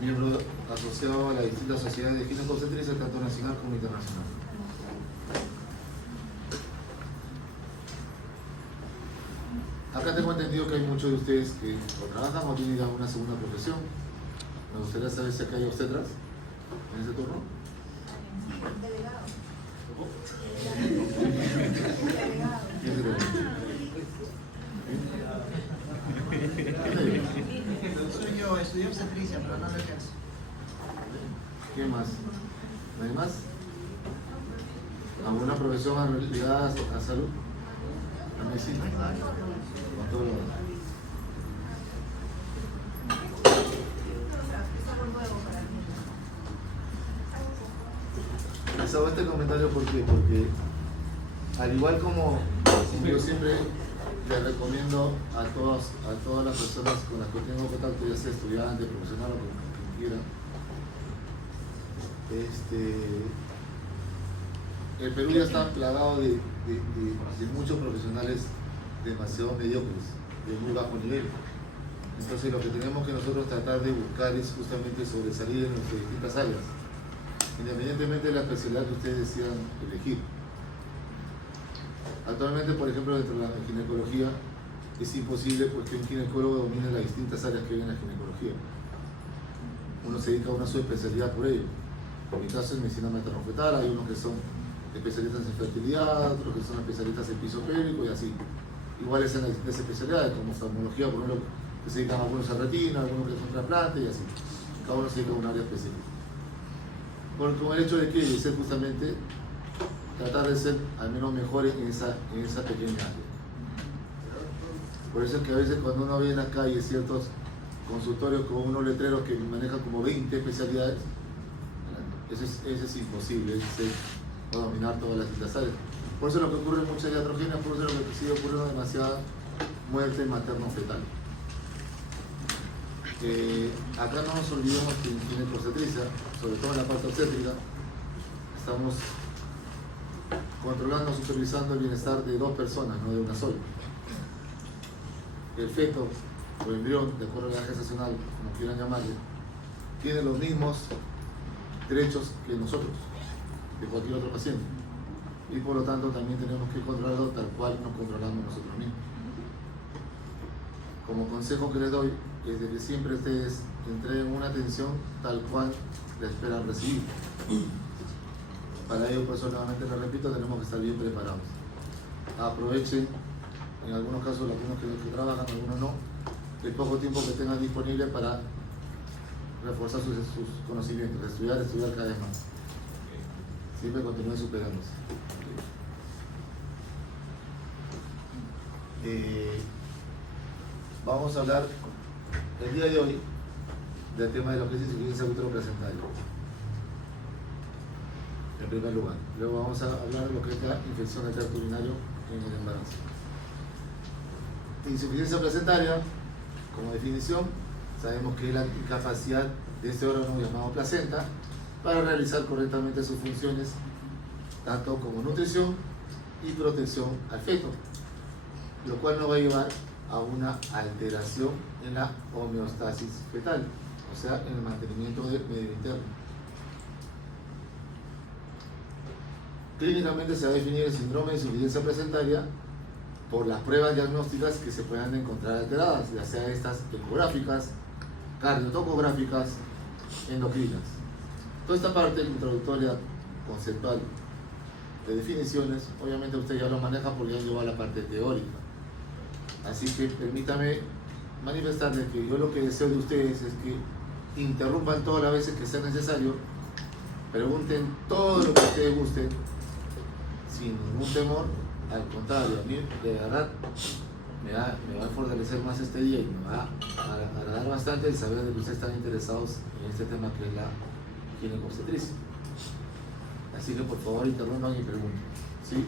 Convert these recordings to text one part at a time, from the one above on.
miembro asociado a las distintas sociedades de ginecobstetricia, tanto nacional como internacional. Acá tengo entendido que hay muchos de ustedes que o trabajan o tienen ya una segunda profesión. Me gustaría saber si acá hay obstetras en ese turno. Delegado. ¿Quién es el delegado? Soy yo, estudié obstetricia, pero no lo ejerzo. ¿Quién más? ¿No hay más? ¿Alguna profesión ligada a salud? ¿A medicina? Con todo lo demás. Les hago este comentario porque al igual como yo siempre les recomiendo a todas las personas con las que tengo contacto, ya sea estudiante, profesional o quien quiera, el Perú ya está plagado de muchos profesionales demasiado mediocres, de muy bajo nivel. Entonces lo que tenemos que nosotros tratar de buscar es justamente sobresalir en nuestras distintas áreas, independientemente de la especialidad que ustedes decidan elegir. Actualmente, por ejemplo, dentro de la ginecología es imposible pues, que un ginecólogo domine las distintas áreas que hay en la ginecología. Uno se dedica a una subespecialidad por ello. En mi caso es medicina materno-fetal, hay unos que son especialistas en fertilidad, otros que son especialistas en piso pélvico y así. Iguales en las distintas especialidades, como oftalmología, por ejemplo, que se dedican algunos a retina, algunos que son trasplante y así. Cada uno se dedica a un área específica. Con el hecho de que ser justamente tratar de ser al menos mejores en esa pequeña área. Por eso es que a veces cuando uno ve en la calle ciertos consultorios con unos letreros que manejan como 20 especialidades, eso es imposible, es dominar todas las distintas áreas. Por eso es lo que ocurre en muchas iatrogenias, por eso es lo que sigue ocurriendo demasiada muerte materno-fetal. Acá no nos olvidemos que en ginecobstetricia, sobre todo en la parte obstétrica, estamos controlando, supervisando el bienestar de dos personas, no de una sola. El feto o embrión, de acuerdo a la gestacional, como quieran llamarle, tiene los mismos derechos que nosotros, que cualquier otro paciente. Y por lo tanto también tenemos que controlarlo tal cual nos controlamos nosotros mismos. Como consejo que les doy es de que siempre ustedes entreguen una atención tal cual la esperan recibir. Para ello, por eso nuevamente les repito, tenemos que estar bien preparados. Aprovechen, en algunos casos, algunos que trabajan, algunos no, el poco tiempo que tengan disponible para reforzar sus conocimientos, estudiar cada vez más. Siempre continúen superándose. Vamos a hablar el día de hoy del tema de lo que es insuficiencia útero-placentaria. En primer lugar. Luego vamos a hablar de lo que es la infección del tracto urinario en el embarazo. Insuficiencia placentaria, como definición, sabemos que es la incapacidad de este órgano llamado placenta para realizar correctamente sus funciones, tanto como nutrición y protección al feto, lo cual nos va a llevar a una alteración en la homeostasis fetal, o sea, en el mantenimiento del medio interno. Clínicamente se va a definir el síndrome de insuficiencia placentaria por las pruebas diagnósticas que se puedan encontrar alteradas, ya sea estas ecográficas, cardiotocográficas, endocrinas. Toda esta parte introductoria conceptual de definiciones, obviamente usted ya lo maneja porque ya lleva la parte teórica. Así que permítame manifestarles que yo lo que deseo de ustedes es que interrumpan todas las veces que sea necesario, pregunten todo lo que ustedes gusten, sin ningún temor. Al contrario, a mí de verdad me va a fortalecer más este día y me va a agradar bastante el saber de que ustedes están interesados en este tema que es la ginecobstetricia. Así que por favor interrumpan y pregunten, ¿sí?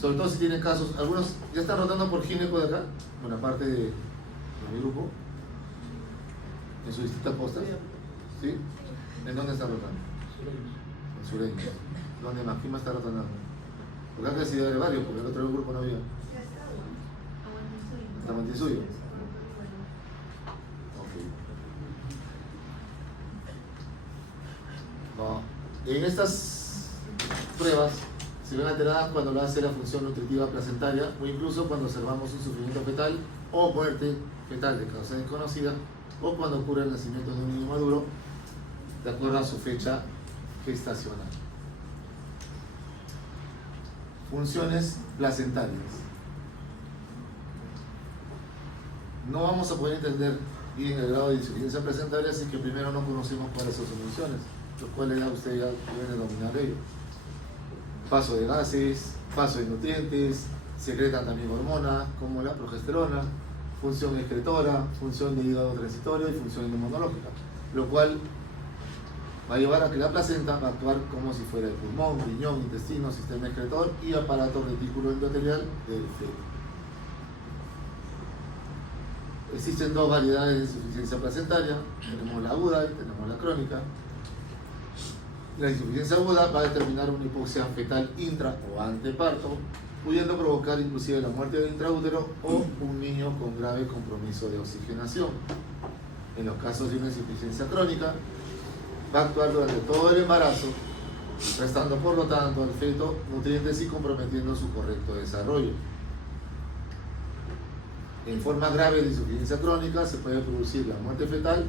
Sobre todo si tienen casos, algunos ya están rotando por gineco de acá, bueno, aparte de mi grupo, en sus distintas postas, ¿sí? ¿En dónde están rotando? En Sureño. ¿Dónde más? ¿Quién más está rotando? Porque acá sí hay varios, porque el otro grupo no había. Hasta Montisuyo. En estas pruebas se ven alteradas cuando lo hace la función nutritiva placentaria o incluso cuando observamos un sufrimiento fetal o muerte fetal de causa desconocida o cuando ocurre el nacimiento de un niño maduro de acuerdo a su fecha gestacional. Funciones placentarias. No vamos a poder entender bien el grado de insuficiencia placentaria si que primero no conocemos cuáles son sus funciones, los cuales ya ustedes ya deben dominar ello. Paso de gases, paso de nutrientes, secretan también hormonas como la progesterona, función excretora, función de hígado transitorio y función inmunológica, lo cual va a llevar a que la placenta va a actuar como si fuera el pulmón, riñón, intestino, sistema excretor y aparato retículo endotelial del feto. Existen dos variedades de insuficiencia placentaria, tenemos la aguda y tenemos la crónica. La insuficiencia aguda va a determinar una hipoxia fetal intra o anteparto, pudiendo provocar inclusive la muerte del intraútero o un niño con grave compromiso de oxigenación. En los casos de una insuficiencia crónica, va a actuar durante todo el embarazo, restando por lo tanto al feto nutrientes y comprometiendo su correcto desarrollo. En forma grave de insuficiencia crónica se puede producir la muerte fetal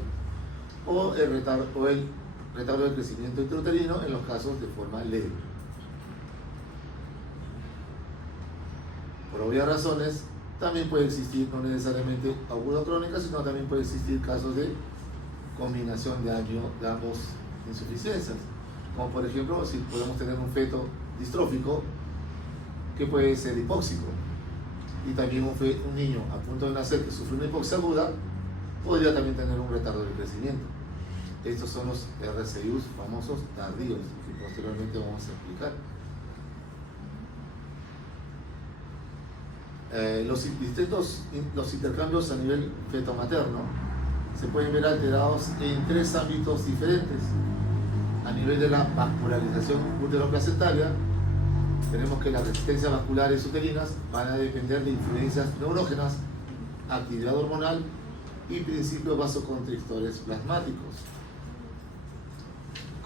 o el retardo del crecimiento intrauterino en los casos de forma leve. Por obvias razones, también puede existir no necesariamente aguda o crónica, sino también puede existir casos de combinación de ambos insuficiencias, como por ejemplo si podemos tener un feto distrófico que puede ser hipóxico y también un niño a punto de nacer que sufre una hipoxia aguda podría también tener un retardo del crecimiento. Estos son los RCIUs famosos tardíos que posteriormente vamos a explicar. Los intercambios a nivel feto-materno se pueden ver alterados en tres ámbitos diferentes. A nivel de la vascularización uteroplacentaria, tenemos que las resistencias vasculares uterinas van a depender de influencias neurógenas, actividad hormonal y principios vasoconstrictores plasmáticos.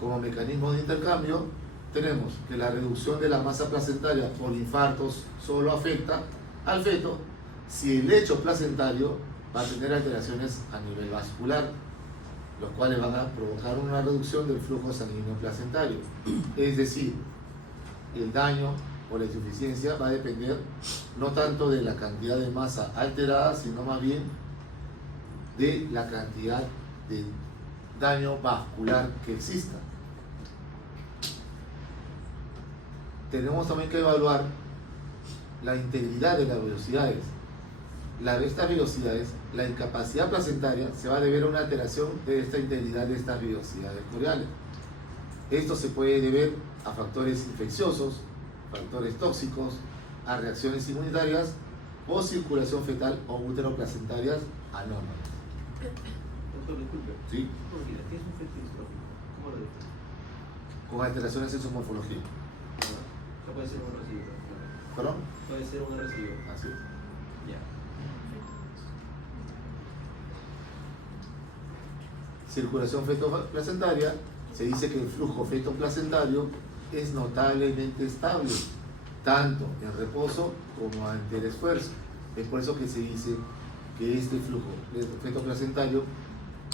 Como mecanismo de intercambio, tenemos que la reducción de la masa placentaria por infartos solo afecta al feto si el lecho placentario va a tener alteraciones a nivel vascular, los cuales van a provocar una reducción del flujo sanguíneo placentario. Es decir, el daño o la insuficiencia va a depender no tanto de la cantidad de masa alterada, sino más bien de la cantidad de daño vascular que exista. Tenemos también que evaluar la integridad de las velocidades. De estas velocidades, la incapacidad placentaria se va a deber a una alteración de esta integridad de estas velocidades coriales. Esto se puede deber a factores infecciosos, factores tóxicos, a reacciones inmunitarias o circulación fetal o uteroplacentarias anómalas. Doctor, disculpe. ¿Sí? ¿Qué es un feto distrófico? ¿Cómo lo define? Con alteraciones en su morfología. Eso puede ser un residuo. ¿Perdón? Puede ser un residuo. Así es. Ya. Circulación feto-placentaria, se dice que el flujo feto-placentario es notablemente estable, tanto en reposo como ante el esfuerzo. Es por eso que se dice que este flujo feto-placentario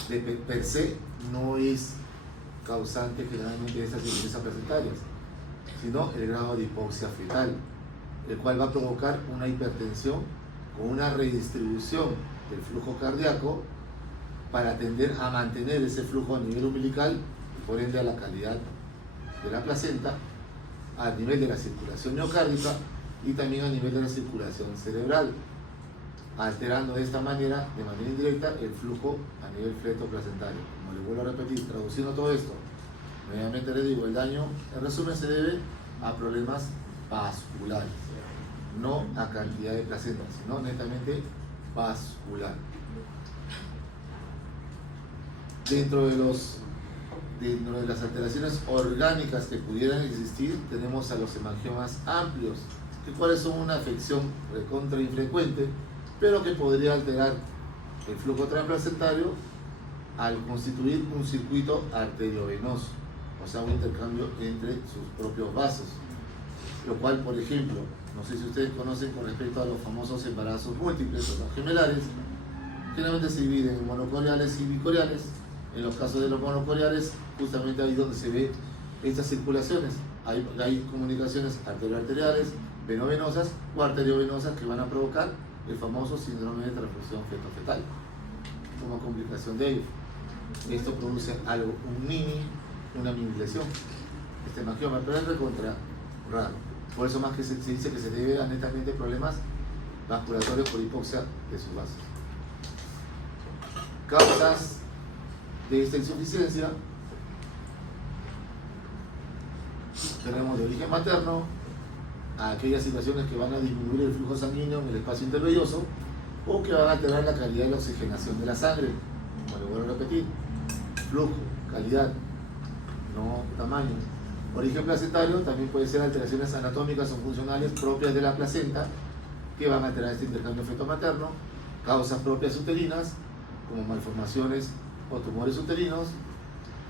de per se no es causante generalmente de estas insuficiencias placentarias, sino el grado de hipoxia fetal, el cual va a provocar una hipertensión con una redistribución del flujo cardíaco para tender a mantener ese flujo a nivel umbilical y por ende a la calidad de la placenta, a nivel de la circulación miocárdica y también a nivel de la circulación cerebral, alterando de esta manera, de manera indirecta, el flujo a nivel feto-placentario. Como le vuelvo a repetir, traduciendo todo esto, nuevamente le digo, el daño en resumen se debe a problemas vasculares, no a cantidad de placenta, sino netamente vascular. Dentro de las alteraciones orgánicas que pudieran existir, tenemos a los hemangiomas amplios, que cuales son una afección recontra infrecuente, pero que podría alterar el flujo transplacentario al constituir un circuito arteriovenoso. o sea, un intercambio entre sus propios vasos. Lo cual, por ejemplo, no sé si ustedes conocen con respecto a los famosos embarazos múltiples o los gemelares, generalmente se dividen en monocoriales y bicoriales. En los casos de los monocoriales, justamente ahí donde se ve estas circulaciones. Hay comunicaciones arterioarteriales, venovenosas o arteriovenosas que van a provocar el famoso síndrome de transfusión feto-fetal como complicación de ello. Esto produce algo, una mini lesión, este hemangioma, pero es recontra raro. Por eso más que se dice que se debe a netamente problemas vasculatorios por hipoxia de sus vasos. Causas de esta insuficiencia tenemos de origen materno, a aquellas situaciones que van a disminuir el flujo sanguíneo en el espacio intervelloso o que van a alterar la calidad de la oxigenación de la sangre. Como le vuelvo a repetir, flujo, calidad, no tamaño. Origen placentario también puede ser alteraciones anatómicas o funcionales propias de la placenta que van a alterar este intercambio feto-materno, causas propias uterinas como malformaciones o tumores uterinos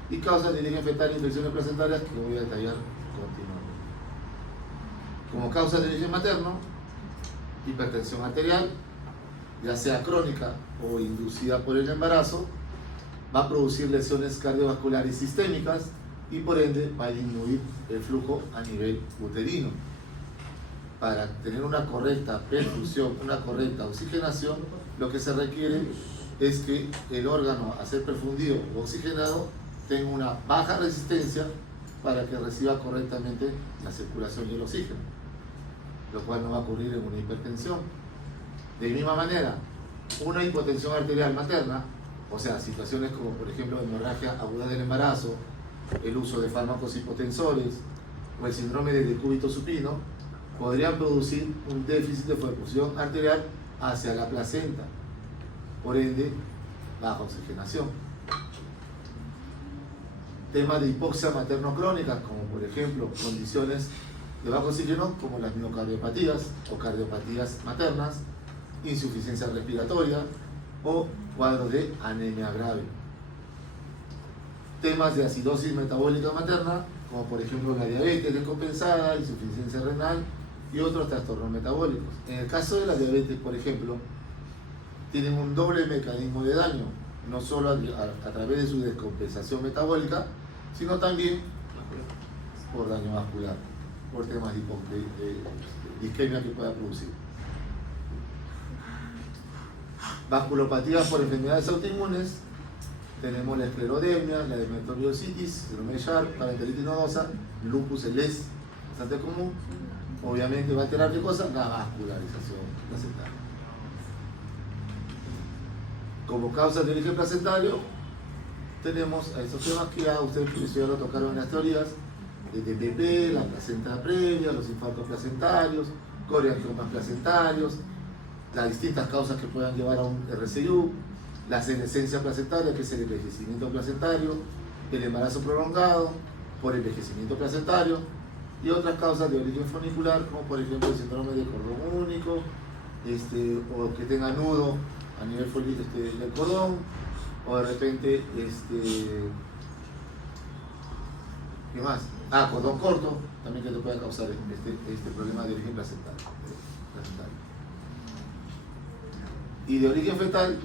y causas de origen fetal e infecciones placentarias que voy a detallar continuamente. Como causas de origen materno, hipertensión arterial, ya sea crónica o inducida por el embarazo, va a producir lesiones cardiovasculares sistémicas y por ende va a disminuir el flujo a nivel uterino. Para tener una correcta perfusión, una correcta oxigenación, lo que se requiere es que el órgano a ser perfundido o oxigenado tenga una baja resistencia para que reciba correctamente la circulación y el oxígeno, lo cual no va a ocurrir en una hipertensión. De misma manera, una hipotensión arterial materna, o sea, situaciones como por ejemplo hemorragia aguda del embarazo, el uso de fármacos hipotensores o el síndrome del decúbito supino, podrían producir un déficit de perfusión arterial hacia la placenta, por ende, baja oxigenación. Temas de hipoxia materno-crónica, como por ejemplo condiciones de bajo oxígeno, como las miocardiopatías o cardiopatías maternas, insuficiencia respiratoria o cuadros de anemia grave. Temas de acidosis metabólica materna, como por ejemplo la diabetes descompensada, insuficiencia renal y otros trastornos metabólicos. En el caso de la diabetes, por ejemplo, tienen un doble mecanismo de daño, no solo a través de su descompensación metabólica, sino también por daño vascular, por temas de isquemia que pueda producir. Vasculopatías por enfermedades autoinmunes, tenemos la esclerodermia, la dermatomiositis, síndrome de Sharp, parenteritis nodosa, lupus es bastante común. Obviamente va a alterar qué cosa, la vascularización placentaria. Como causa de origen placentario, tenemos a estos temas que ya ustedes ya lo tocaron en las teorías, el DPP, la placenta previa, los infartos placentarios, coriangiomas placentarios, las distintas causas que puedan llevar a un RCU, la senescencia placentaria, que es el envejecimiento placentario, el embarazo prolongado por envejecimiento placentario y otras causas de origen funicular, como por ejemplo el síndrome de cordón único, o que tenga nudo a nivel del cordón, o de repente, ¿qué más? Cordón corto, también que te puede causar este problema de origen placentario. Y de origen fetal,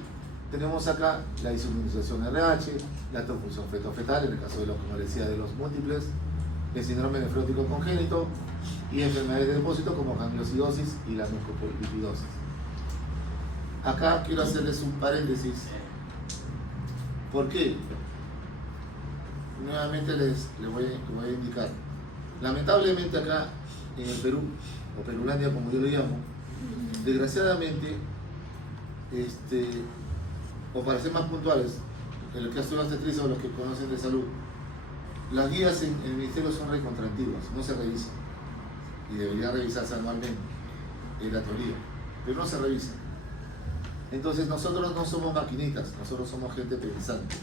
tenemos acá la insuficiencia RH, la transfusión feto-fetal, en el caso de los, como decía, de los múltiples, el síndrome nefrótico congénito y enfermedades de depósito como gangliosidosis y la mucolipidosis. Acá quiero hacerles un paréntesis. ¿Por qué? Nuevamente les voy a indicar. Lamentablemente acá en el Perú, o Perulandia como yo lo llamo, desgraciadamente, o para ser más puntuales, en los que estudian obstetricia o los que conocen de salud, las guías en el ministerio son recontraantiguas, no se revisan y deberían revisarse anualmente en la teoría, pero no se revisan. Entonces nosotros no somos maquinitas, nosotros somos gente pensante.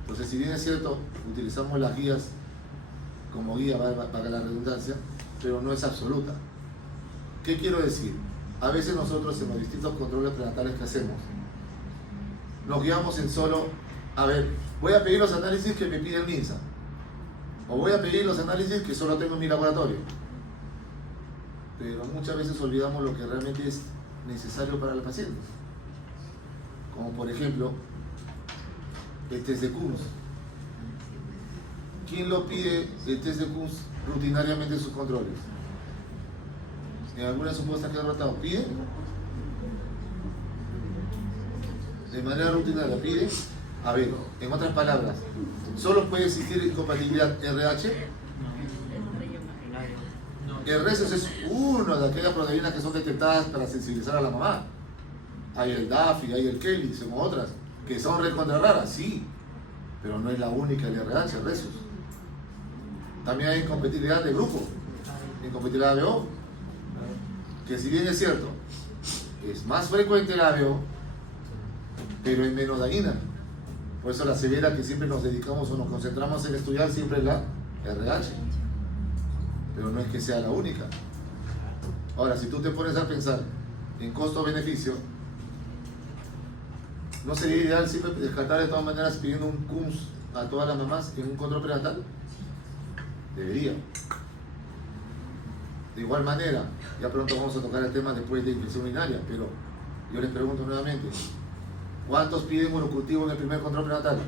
Entonces, si bien es cierto, utilizamos las guías como guía para la redundancia, pero no es absoluta. ¿Qué quiero decir? A veces nosotros en los distintos controles prenatales que hacemos, nos guiamos en solo, a ver, voy a pedir los análisis que me pide el MINSA. O voy a pedir los análisis que solo tengo en mi laboratorio. Pero muchas veces olvidamos lo que realmente es necesario para el paciente. Como por ejemplo, el test de Kunz. ¿Quién lo pide el test de Kunz rutinariamente en sus controles? ¿En alguna de sus muestras que han rotado? ¿Pide? De manera rutinaria, ¿pide? A ver, en otras palabras, ¿solo puede existir incompatibilidad RH? El rhesus es una de aquellas proteínas que son detectadas para sensibilizar a la mamá. Hay el DAFI, hay el Kelly, son otras, que son recontra raras, sí, pero no es la única el RH, el rhesus. También hay incompatibilidad de grupo, incompatibilidad de ABO, que si bien es cierto, es más frecuente la ABO, pero es menos dañina. Por eso la severa que siempre nos dedicamos o nos concentramos en estudiar siempre es la RH. Pero no es que sea la única. Ahora, si tú te pones a pensar en costo-beneficio, ¿no sería ideal siempre descartar de todas maneras pidiendo un Kunz a todas las mamás en un control prenatal? Debería. De igual manera, ya pronto vamos a tocar el tema después de infección urinaria, pero yo les pregunto nuevamente, ¿cuántos piden monocultivo en el primer control prenatal?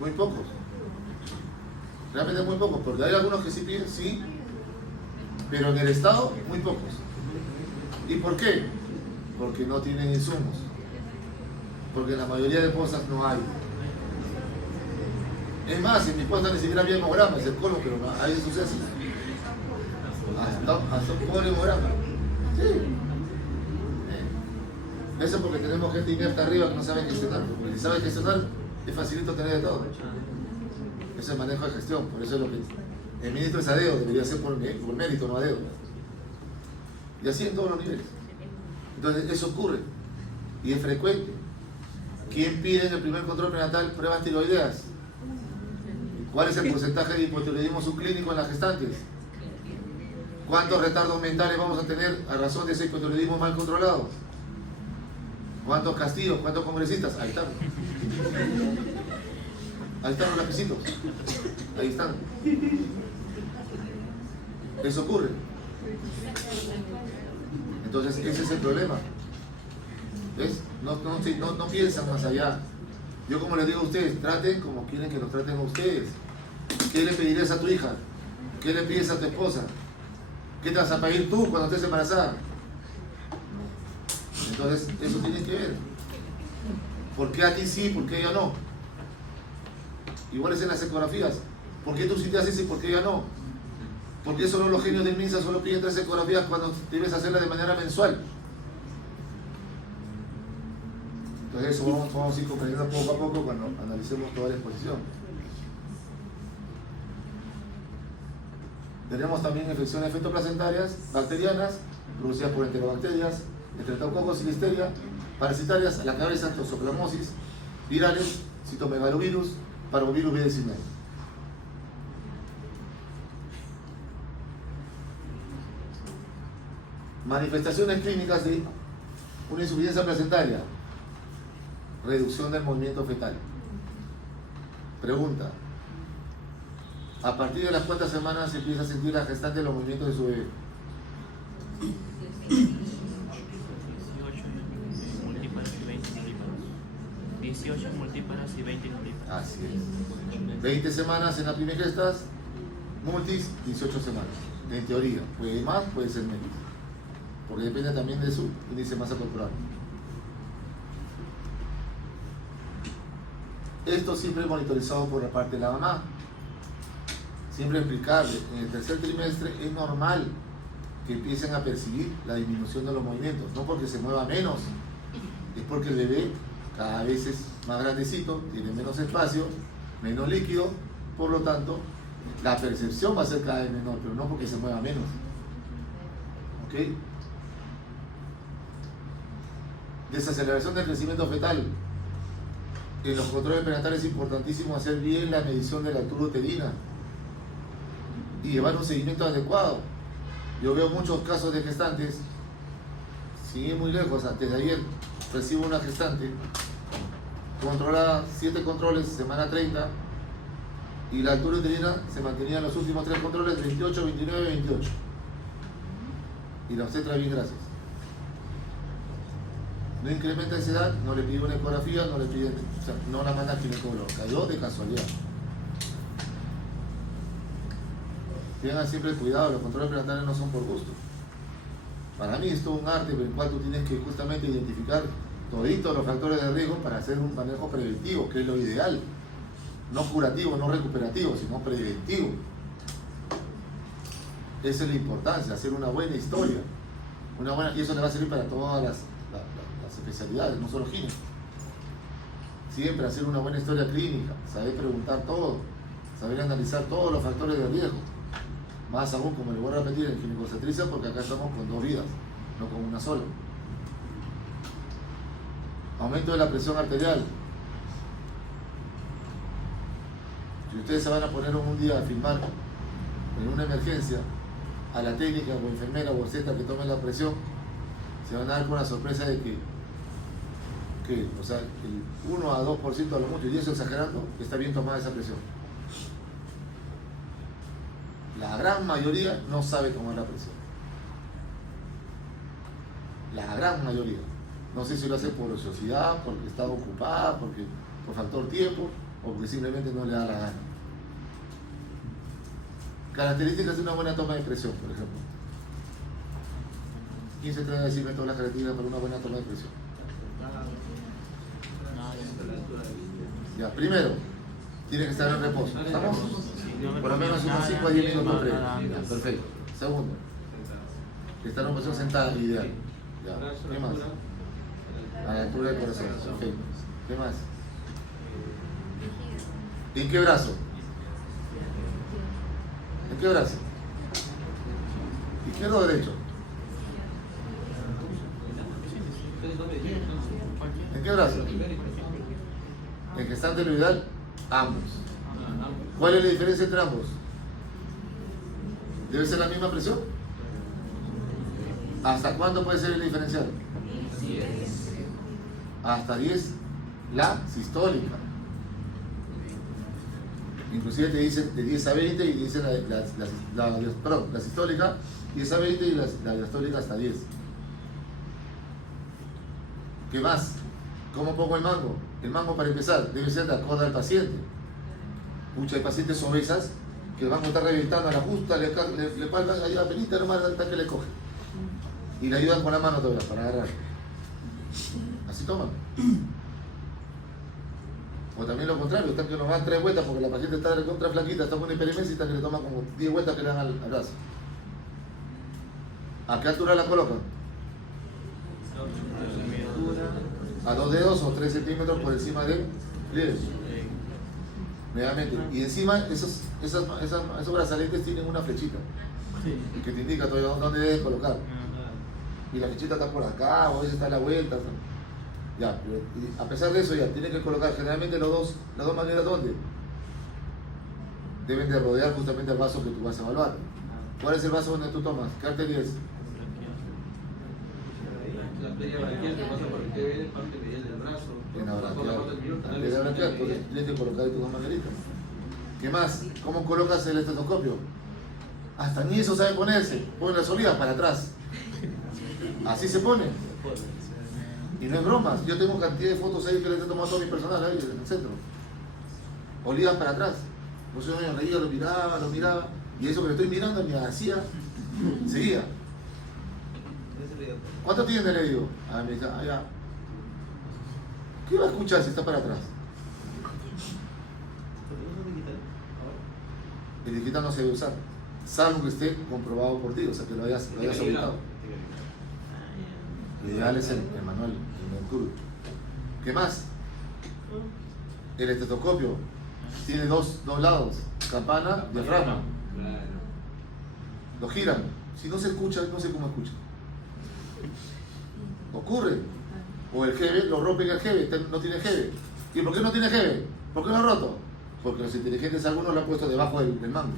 Muy pocos. Realmente muy pocos, porque hay algunos que sí piden, sí, pero en el estado muy pocos. ¿Y por qué? Porque no tienen insumos, porque en la mayoría de cosas no hay. Es más, en mi esposa ni siquiera había hemograma, es el colon, pero ahí sucede. Hasta un pobre hemograma. Sí. Eso porque tenemos gente inepta arriba que no sabe gestionar, porque si sabe gestionar es facilito tener de todo. Eso es el manejo de gestión, por eso es lo que el ministro es a dedo, debería ser por mérito, no a dedo. Y así en todos los niveles. Entonces eso ocurre y es frecuente. ¿Quién pide en el primer control prenatal pruebas tiroideas? ¿Cuál es el porcentaje de hipotiroidismo subclínico en las gestantes? ¿Cuántos retardos mentales vamos a tener a razón de ese hipotiroidismo mal controlado? ¿Cuántos castigos? ¿Cuántos congresistas? Ahí están. Ahí están los lapicitos. Ahí están. Eso ocurre. Entonces ese es el problema. ¿Ves? No piensan más allá. Yo como les digo a ustedes, traten como quieren que los traten a ustedes. ¿Qué le pedirías a tu hija? ¿Qué le pides a tu esposa? ¿Qué te vas a pedir tú cuando estés embarazada? Entonces eso tiene que ver. ¿Por qué a ti sí? ¿Por qué a ella no? Igual es en las ecografías. ¿Por qué tú sí te haces y por qué ella no? ¿Por qué solo los genios del MINSA solo piden 3 ecografías cuando debes hacerlas de manera mensual? Entonces eso vamos a ir comprendiendo poco a poco cuando analicemos toda la exposición. Tenemos también infecciones fetoplacentarias, bacterianas, producidas por enterobacterias, Streptococcus y Listeria, parasitarias a la cabeza, toxoplasmosis, virales, citomegalovirus, parvovirus B19. Manifestaciones clínicas de una insuficiencia placentaria, reducción del movimiento fetal. Pregunta: ¿a partir de las cuántas semanas se empieza a sentir la gestante los movimientos de su bebé? 18 multíparos y 20 nulíparos. Así es. 20 semanas en la primigestas, multis 18 semanas. En teoría, puede más, puede ser menos. Porque depende también de su índice de masa corporal. Esto siempre monitorizado por la parte de la mamá. Siempre explicarle, en el tercer trimestre es normal que empiecen a percibir la disminución de los movimientos. No porque se mueva menos, es porque el bebé cada vez es más grandecito, tiene menos espacio, menos líquido, por lo tanto, la percepción va a ser cada vez menor, pero no porque se mueva menos. ¿Ok? Desaceleración del crecimiento fetal. En los controles prenatales es importantísimo hacer bien la medición de la altura uterina y llevar un seguimiento adecuado. Yo veo muchos casos de gestantes, sin ir muy lejos, antes de ayer recibo una gestante controlada, 7 controles, semana 30, y la altura uterina se mantenía en los últimos 3 controles 28, 29, 28. Y la obstetra, bien, gracias. No incrementa esa edad, no le pide una ecografía, no le pide, o sea, no la manda al ginecólogo, cayó de casualidad. Tengan siempre cuidado, los controles prenatales no son por gusto. Para mí es todo un arte en el cual tú tienes que justamente identificar toditos los factores de riesgo para hacer un manejo preventivo, que es lo ideal. No curativo, no recuperativo, sino preventivo. Esa es la importancia, hacer una buena historia. Y eso le va a servir para todas las especialidades, no solo gine. Siempre hacer una buena historia clínica, saber preguntar todo, saber analizar todos los factores de riesgo. Más aún, como le voy a repetir, en ginecoobstetricia, porque acá estamos con 2 vidas, no con una sola. Aumento de la presión arterial. Si ustedes se van a poner un día a filmar en una emergencia a la técnica o enfermera o obstetra que tome la presión, se van a dar con la sorpresa de que o sea, el 1 a 2% a lo mucho, y eso exagerando, está bien tomada esa presión. La gran mayoría no sabe tomar la presión. La gran mayoría. No sé si lo hace por ociosidad, porque está ocupada, por factor tiempo, o porque simplemente no le da la gana. Características de una buena toma de presión, por ejemplo. ¿Quién se atreve a decirme todas las características para una buena toma de presión? Ya, primero, tiene que estar en reposo. ¿Estamos? Por lo menos unos 5 a 10 minutos previos. Ya, perfecto. Segundo, estar en una posición sentada, ideal. Ya. ¿Qué más? A la altura del corazón. Perfecto. ¿Qué más? ¿En qué brazo? ¿En qué brazo? ¿Izquierdo o derecho? ¿En qué brazo? En gestante loidal, ambos. ¿Cuál es la diferencia entre ambos? ¿Debe ser la misma presión? ¿Hasta cuándo puede ser el diferencial? Hasta 10 la sistólica. Inclusive te dicen de 10 a 20 y dicen la sistólica 10 a 20 y la diastólica hasta 10. ¿Qué más? ¿Cómo pongo el mango? El mango, para empezar, debe ser de acuerdo al paciente. Muchas pacientes obesas que el mango está reventando a la justa, le faltan ahí la penita nomás hasta que le coge. Y le ayudan con la mano todavía para agarrar. Así toman. O también lo contrario, están que nos dan 3 vueltas porque la paciente está contra flaquita, está con una hiperemesis y están que le toman como 10 vueltas que le dan al brazo. ¿A qué altura la colocan? A 2 dedos o 3 centímetros por encima del pliegue. Nuevamente. Y encima esos brazaletes tienen una flechita que te indica todavía dónde debes colocar. Y la flechita está por acá, o a veces está a la vuelta, ¿no? Ya, y a pesar de eso ya tienen que colocar generalmente las dos maneras. ¿Dónde? Deben de rodear justamente el vaso que tú vas a evaluar. ¿Cuál es el vaso donde tú tomas? ¿Qué arteria es? La arteria braquial que pasa por el que parte medial del brazo. En la braquial, entonces tienes que colocar tus dos maneritas. ¿Qué más? ¿Cómo colocas el estetoscopio? Hasta ni eso sabe ponerse. Pone las olivas para atrás. Así se pone. Y no es bromas. Yo tengo cantidad de fotos ahí que les he tomado a todo mi personal ahí en el centro. Olivas para atrás. Pues yo me reía, lo miraba. Y eso que le estoy mirando me hacía. Seguía. ¿Cuánto tiene? Le digo. Ah, me dice, ya. ¿Qué va a escuchar si está para atrás? El digital no se debe usar, salvo que esté comprobado por ti, o sea que lo hayas ubicado. Lo ideal es el manual, el Mercurio. ¿Qué más? El estetoscopio tiene dos lados, campana, diafragma. Lo giran. Si no se escucha, no sé cómo escucha. Ocurre. O el jeve, lo rompen el jeve, no tiene jeve. ¿Y por qué no tiene jeve? ¿Por qué lo ha roto? Porque los inteligentes algunos lo han puesto debajo del mango.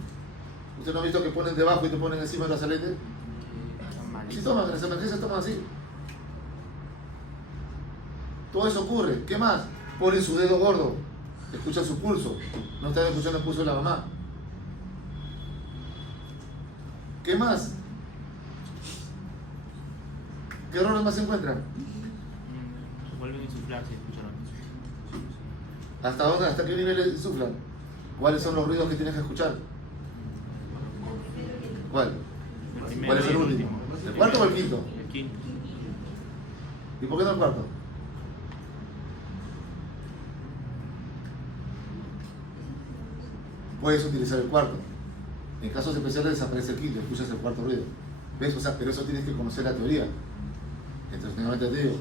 ¿Usted no ha visto que ponen debajo y te ponen encima del brazalete? Si toman, en las emergencias toman así. Todo eso ocurre. ¿Qué más? Ponen su dedo gordo escuchan su pulso, no están escuchando el pulso de la mamá. ¿Qué más? ¿Qué errores más se encuentran? Vuelven a insuflar si escucharon. ¿Hasta dónde? ¿Hasta qué nivel insuflan? ¿Cuáles son los ruidos que tienes que escuchar? ¿Cuál? El primero ¿Cuál es y el último? ¿El cuarto o el quinto? El quinto. ¿Y por qué no el cuarto? Puedes utilizar el cuarto. En casos especiales desaparece el quinto, escuchas el cuarto ruido. ¿Ves? O sea, pero eso tienes que conocer la teoría. Entonces, nuevamente te digo.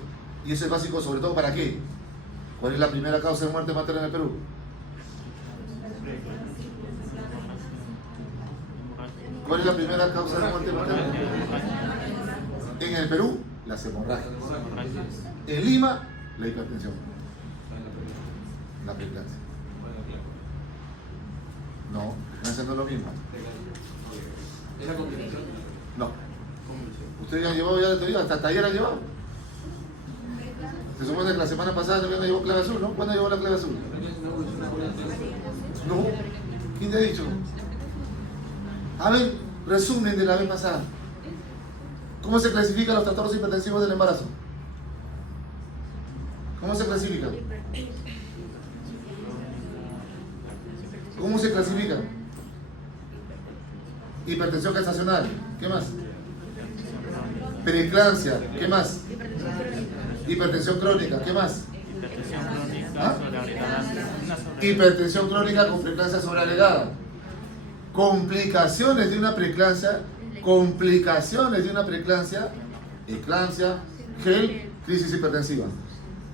Y eso es básico, sobre todo, ¿para qué? ¿Cuál es la primera causa de muerte materna en el Perú? ¿Cuál es la primera causa de muerte materna? En el Perú, las hemorragias. En Lima, la hipertensión. La preeclampsia. No, preeclampsia no es lo mismo. ¿Es la complicación? No. ¿Ustedes ya han llevado ya la teoría? ¿Hasta ayer han llevado? Se supone que la semana pasada también llevó clave azul, ¿no? ¿Cuándo llevó la clave azul? No. ¿Quién te ha dicho? A ver, resumen de la vez pasada. ¿Cómo se clasifican los trastornos hipertensivos del embarazo? ¿Cómo se clasifican? ¿Cómo se clasifican? Hipertensión gestacional. ¿Qué más? Preeclampsia. ¿Qué más? Hipertensión crónica. ¿Qué más? Hipertensión crónica ¿Ah? sobreagregada. Hipertensión crónica con preeclampsia sobreagregada. Complicaciones de una preeclampsia. Complicaciones de una preeclampsia. Eclampsia, gel, crisis hipertensiva.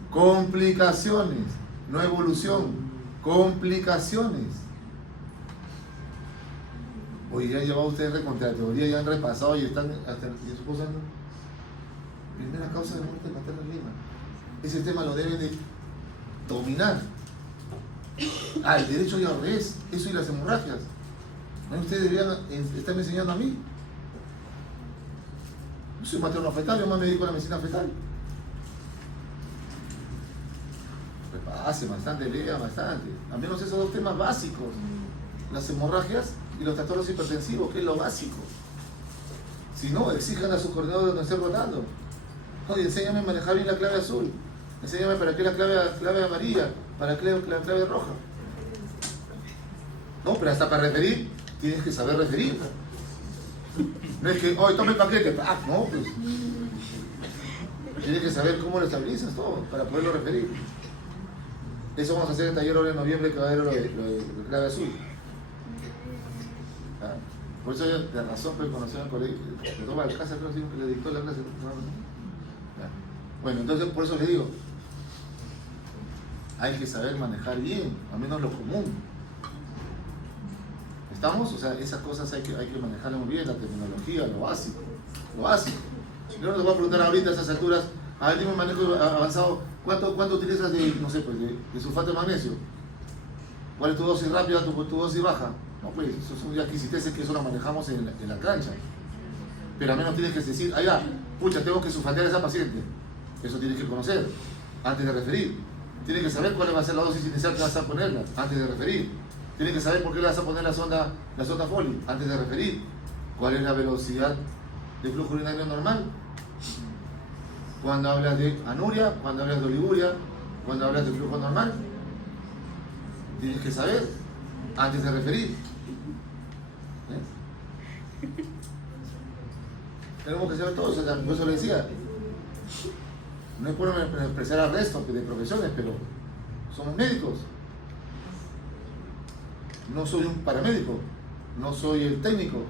Complicaciones, no evolución. Complicaciones. Oye, ya han llevado ustedes recontra la teoría, ya han repasado y están hasta y su cosa, ¿no? Primera causa de muerte materna en Lima. Ese tema lo deben de dominar. Ah, el derecho ya es eso y las hemorragias. ¿No? Ustedes deberían estarme enseñando a mí. Yo soy materno fetal, yo más me dedico a la medicina fetal. Repase bastante, lea bastante. Al menos esos dos temas básicos. Las hemorragias y los trastornos hipertensivos, que es lo básico. Si no, exijan a sus coordinadores de estar rotando. Oye, enséñame a manejar bien la clave azul. Enséñame para qué la clave amarilla, para qué la clave roja. No, pero hasta para referir, tienes que saber referir. No es que, oye, tome el paquete. Ah, no, pues. Tienes que saber cómo lo estabilizas todo para poderlo referir. Eso vamos a hacer en el taller ahora en noviembre, que va a haber lo de clave azul. Ah, por eso yo, de razón, pues conocí al colegio, que toma la casa, creo que le dictó la clase. Bueno, entonces por eso le digo, hay que saber manejar bien, al menos lo común. ¿Estamos? O sea, esas cosas hay que manejarlas muy bien, la tecnología, lo básico. Lo básico. Yo no te voy a preguntar ahorita a esas alturas, a ver, dime un manejo avanzado, ¿cuánto utilizas de, no sé, pues, de sulfato de magnesio? ¿Cuál es tu dosis rápida, tu dosis baja? No, pues, eso son ya quisiteces que eso lo manejamos en la cancha. Pero al menos tienes que decir, ah, ya, pucha, tengo que sulfatear a esa paciente. Eso tienes que conocer antes de referir. Tienes que saber cuál va a ser la dosis inicial que vas a ponerla antes de referir. Tienes que saber por qué le vas a poner la sonda Foley antes de referir. ¿Cuál es la velocidad de flujo urinario normal? Cuando hablas de anuria, cuando hablas de oliguria, cuando hablas de flujo normal. Tienes que saber antes de referir. Tenemos que saber todo, por eso le decía. No es por expresar al resto de profesiones, pero somos médicos. No soy un paramédico, no soy el técnico,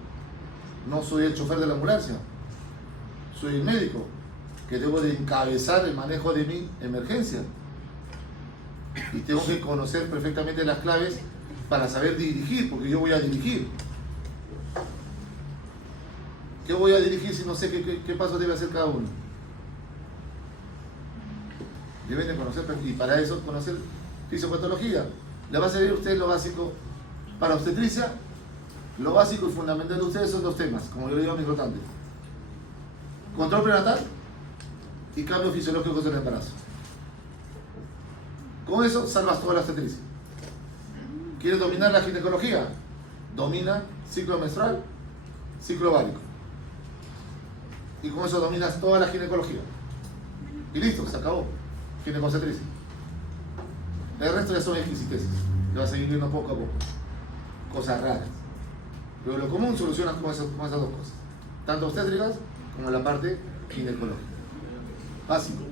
no soy el chofer de la ambulancia. Soy el médico que debo de encabezar el manejo de mi emergencia. Y tengo que conocer perfectamente las claves para saber dirigir, porque yo voy a dirigir. ¿Qué voy a dirigir si no sé qué paso debe hacer cada uno? Deben de conocer, y para eso conocer fisiopatología. Le va a servir a ustedes lo básico. Para obstetricia, lo básico y fundamental de ustedes son dos temas, como yo le digo a mis rotantes. Control prenatal y cambios fisiológicos del embarazo. Con eso salvas toda la obstetricia. ¿Quieres dominar la ginecología? Domina ciclo menstrual, ciclo ovárico. Y con eso dominas toda la ginecología. Y listo, se acabó. Ginecocentricia. El resto ya son exquisiteces. Lo vas a seguir viendo poco a poco. Cosas raras. Pero lo común soluciona con esas dos cosas. Tanto obstétricas como la parte ginecológica. Básico.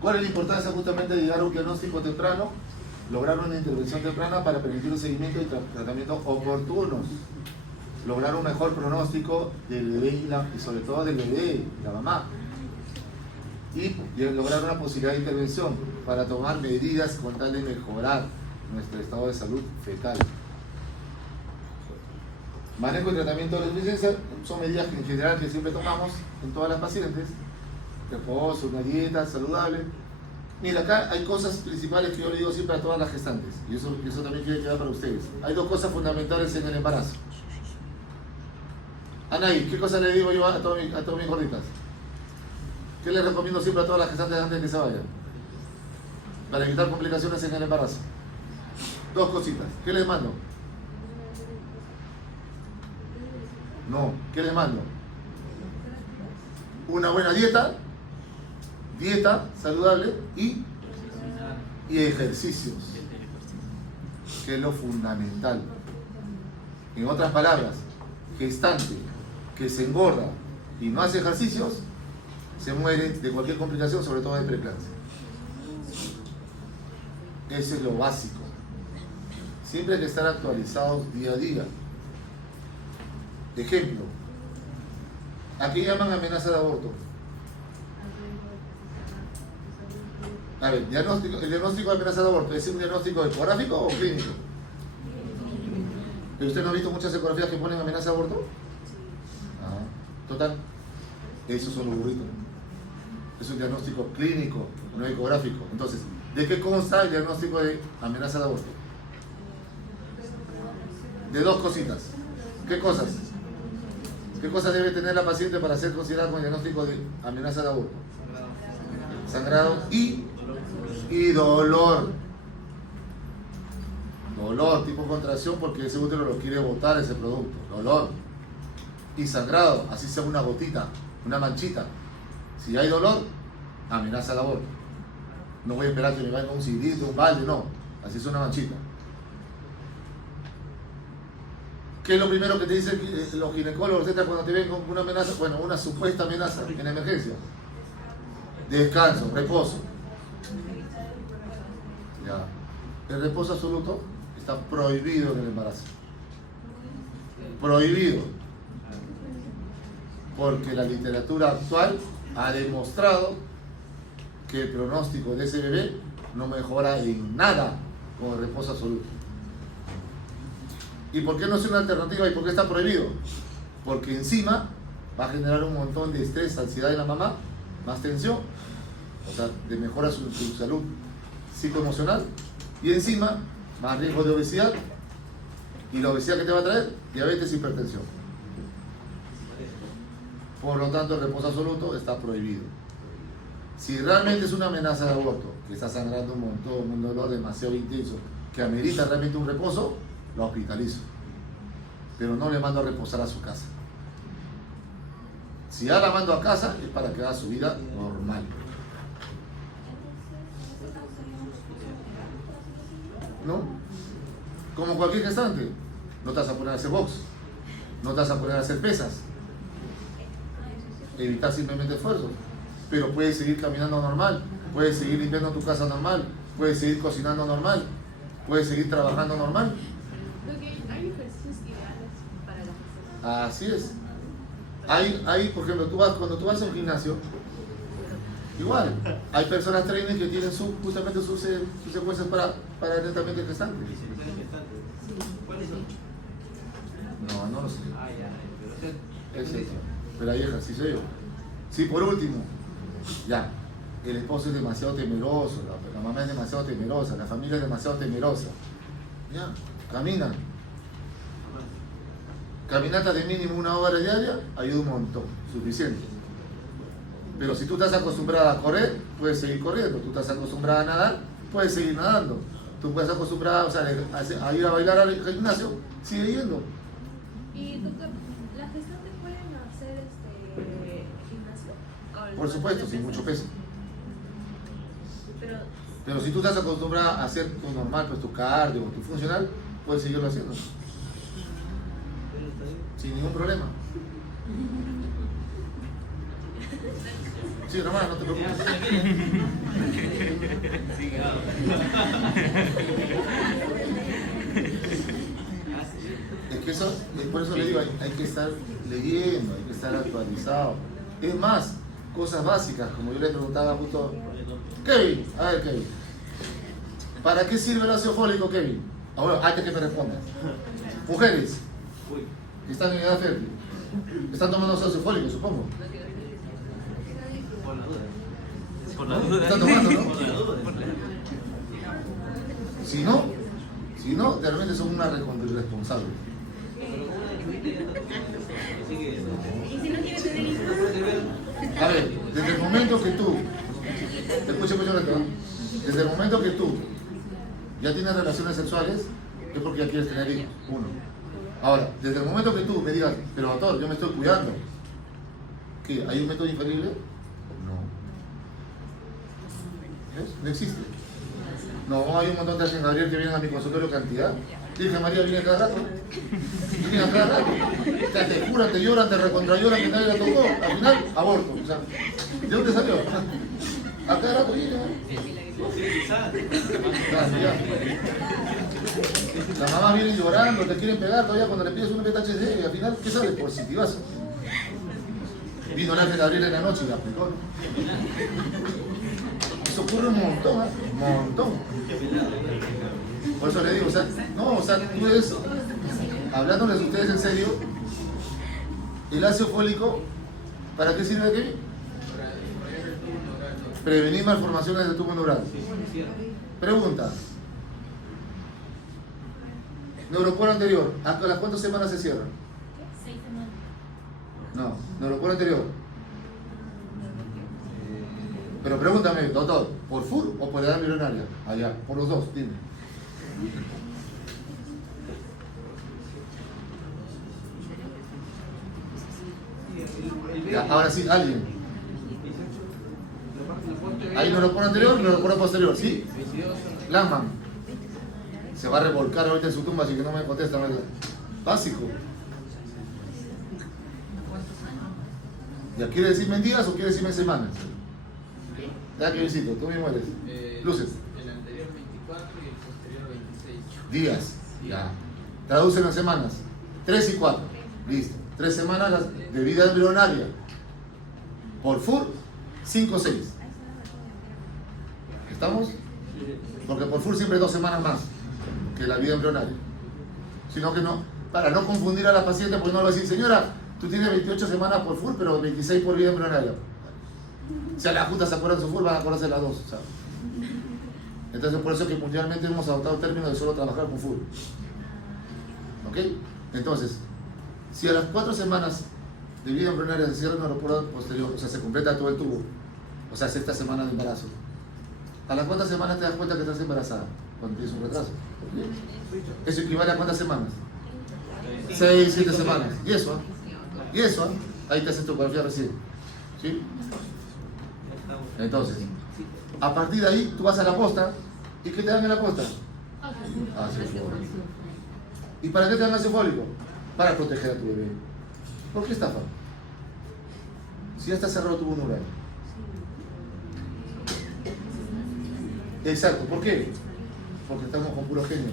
¿Cuál es la importancia justamente de llegar a un diagnóstico temprano? Lograr una intervención temprana para permitir un seguimiento y tratamientos oportunos. Lograr un mejor pronóstico del bebé y sobre todo del bebé y la mamá. Y lograr una posibilidad de intervención para tomar medidas con tal de mejorar nuestro estado de salud fetal. Manejo y tratamiento de la insuficiencia son medidas que en general que siempre tomamos en todas las pacientes. Reposo, una dieta saludable. Mira, acá hay cosas principales que yo le digo siempre a todas las gestantes, y eso también quiere quedar para ustedes. Hay dos cosas fundamentales en el embarazo. Anaí, ¿qué cosa le digo yo a todas mis gorditas? ¿Qué les recomiendo siempre a todas las gestantes antes de que se vayan? Para evitar complicaciones en el embarazo. Dos cositas. ¿Qué les mando? No, ¿qué les mando? Una buena dieta saludable y ejercicios, que es lo fundamental. En otras palabras, gestante que se engorda y no hace ejercicios, se muere de cualquier complicación, sobre todo de preeclampsia. Eso es lo básico. Siempre hay que estar actualizados día a día. Ejemplo, ¿a qué llaman amenaza de aborto? A ver, el diagnóstico de amenaza de aborto, ¿es un diagnóstico ecográfico o clínico? ¿Pero usted no ha visto muchas ecografías que ponen amenaza de aborto? Total, esos son los burritos. Es un diagnóstico clínico, no ecográfico. Entonces, ¿de qué consta el diagnóstico de amenaza de aborto? De dos cositas. ¿Qué cosas? ¿Qué cosas debe tener la paciente para ser considerada como diagnóstico de amenaza de aborto? Sangrado y dolor. Dolor, tipo contracción, porque ese útero lo quiere botar ese producto. Dolor. Y sangrado, así sea una gotita, una manchita. Si hay dolor, amenaza de aborto. No voy a esperar que me vaya un cilindro, un balde, no. Así es una manchita. ¿Qué es lo primero que te dicen los ginecólogos cuando te ven con una amenaza? Bueno, una supuesta amenaza en emergencia. Descanso, reposo. Ya. El reposo absoluto está prohibido en el embarazo. Prohibido. Porque la literatura actual ha demostrado que el pronóstico de ese bebé no mejora en nada con el reposo absoluto. ¿Y por qué no es una alternativa y por qué está prohibido? Porque encima va a generar un montón de estrés, ansiedad en la mamá, más tensión, o sea, de mejora su salud psicoemocional, y encima más riesgo de obesidad, y la obesidad que te va a traer, diabetes e hipertensión. Por lo tanto, el reposo absoluto está prohibido. Si realmente es una amenaza de aborto, que está sangrando un montón, un dolor demasiado intenso, que amerita realmente un reposo, lo hospitalizo, pero no le mando a reposar a su casa. Si ya la mando a casa es para que haga su vida normal. ¿No? Como cualquier gestante, no te vas a poner a hacer box, no te vas a poner a hacer pesas, evitar simplemente esfuerzos, pero puedes seguir caminando normal, puedes seguir limpiando tu casa normal, puedes seguir cocinando normal, puedes seguir trabajando normal. Hay ejercicios ideales para la gestación. Así es. Hay, por ejemplo, cuando tú vas a un gimnasio, igual, hay personas trainers que tienen justamente sus secuencias para el tratamiento de gestante. ¿Cuáles son? No lo sé. Pero Es eso. Pero hay ejercicio yo. Sí, por último, ya, el esposo es demasiado temeroso, la mamá es demasiado temerosa, la familia es demasiado temerosa. Ya, camina. Caminata de mínimo 1 hora diaria ayuda un montón, suficiente. Pero si tú estás acostumbrada a correr, puedes seguir corriendo. Tú estás acostumbrada a nadar, puedes seguir nadando. Tú puedes acostumbrada, o sea, a ir a bailar al gimnasio, sigue yendo. ¿Y doctor, las gestantes pueden hacer gimnasio? Por supuesto, sin mucho peso. Pero Pero si tú estás acostumbrada a hacer tu normal, pues tu cardio o tu funcional, puedes seguirlo haciendo. Sin ningún problema. Sí, nomás, no te preocupes. Es que eso, por eso le digo, hay que estar leyendo, hay que estar actualizado. Es más, cosas básicas, como yo le preguntaba justo, Kevin, a ver Kevin, ¿para qué sirve el ácido fólico, Kevin? Ahora, antes que me respondas. Mujeres que están en edad fértil, están tomando ácido fólico, supongo. Por la duda. Están tomando, ¿no? Por la duda. Si no, realmente son una irresponsable. ¿y si no quiere tener hijos? A ver, desde el momento que tú, escucha, desde el momento que tú ya tienes relaciones sexuales, es porque ya quieres tener hijos, uno. Ahora, desde el momento que tú me digas, pero doctor, yo me estoy cuidando, ¿qué? ¿Hay un método infalible? No. ¿Ves? No existe. No, hay un montón de Virgen Gabriel que vienen a mi consultorio cantidad. Virgen María viene cada rato. Viene cada rato. Te juran, te lloran, te recontralloran que nadie la tocó. Al final, aborto. O sea, ¿de dónde salió? A cada rato viene. Las mamás vienen llorando, te quieren pegar todavía cuando le pides un PTHD y al final, ¿qué sale? Positivazo. Vino el ángel Gabriel en la noche y la aplicó. Eso ocurre un montón, ¿eh? Un montón. Por eso le digo, tú ves, hablándoles a ustedes en serio, el ácido fólico, ¿para qué sirve aquí? Prevenir malformaciones del tubo neural. Pregunta. Neuroporo anterior, ¿a las cuántas semanas se cierra? 6 semanas. No, neuroporo anterior. Pero pregúntame, doctor, ¿por FUR o por edad embrionaria? Allá, por los dos, dime. Ya, ahora sí, alguien. ¿Hay neuroporo anterior y neuroporo posterior? ¿Sí? Landman. Se va a revolcar ahorita en su tumba, así que no me contesta, ¿verdad? Básico. ¿Ya quiere decir mentiras o quiere decirme semanas? Ya que visito, tú mismo eres. Luces. El anterior 24 y el posterior 26. Días. Ya. Traducen en semanas. 3 y 4. Listo. 3 semanas de vida embrionaria. Por FUR, 5 o 6. ¿Estamos? Porque por FUR siempre 2 semanas más que la vida embrionaria. Sino que no, para no confundir a la paciente, pues no le va a decir, señora, tú tienes 28 semanas por FUR, pero 26 por vida embrionaria. Si a la junta se acuerdan su FUR, van a acordarse las dos. ¿Sabes? Entonces, por eso es que mundialmente hemos adoptado el término de solo trabajar con FUR. ¿Ok? Entonces, si a las 4 semanas de vida embrionaria se cierra el neuroporo posterior, o sea, se completa todo el tubo, o sea, 6 semanas de embarazo, ¿a las cuántas semanas te das cuenta que estás embarazada? Cuando tienes un retraso. ¿Eso equivale a cuántas semanas? 6, 7 semanas. ¿Y eso? ¿Y eso? Ahí te haces tu ecografía recién. ¿Sí? Entonces, a partir de ahí tú vas a la posta. ¿Y qué te dan en la posta? Ácido fólico. ¿Y para qué te dan ácido fólico? Para proteger a tu bebé. ¿Por qué estafa? Si ya está cerrado tu tubo neural. Exacto, ¿por qué? Porque estamos con puro genio.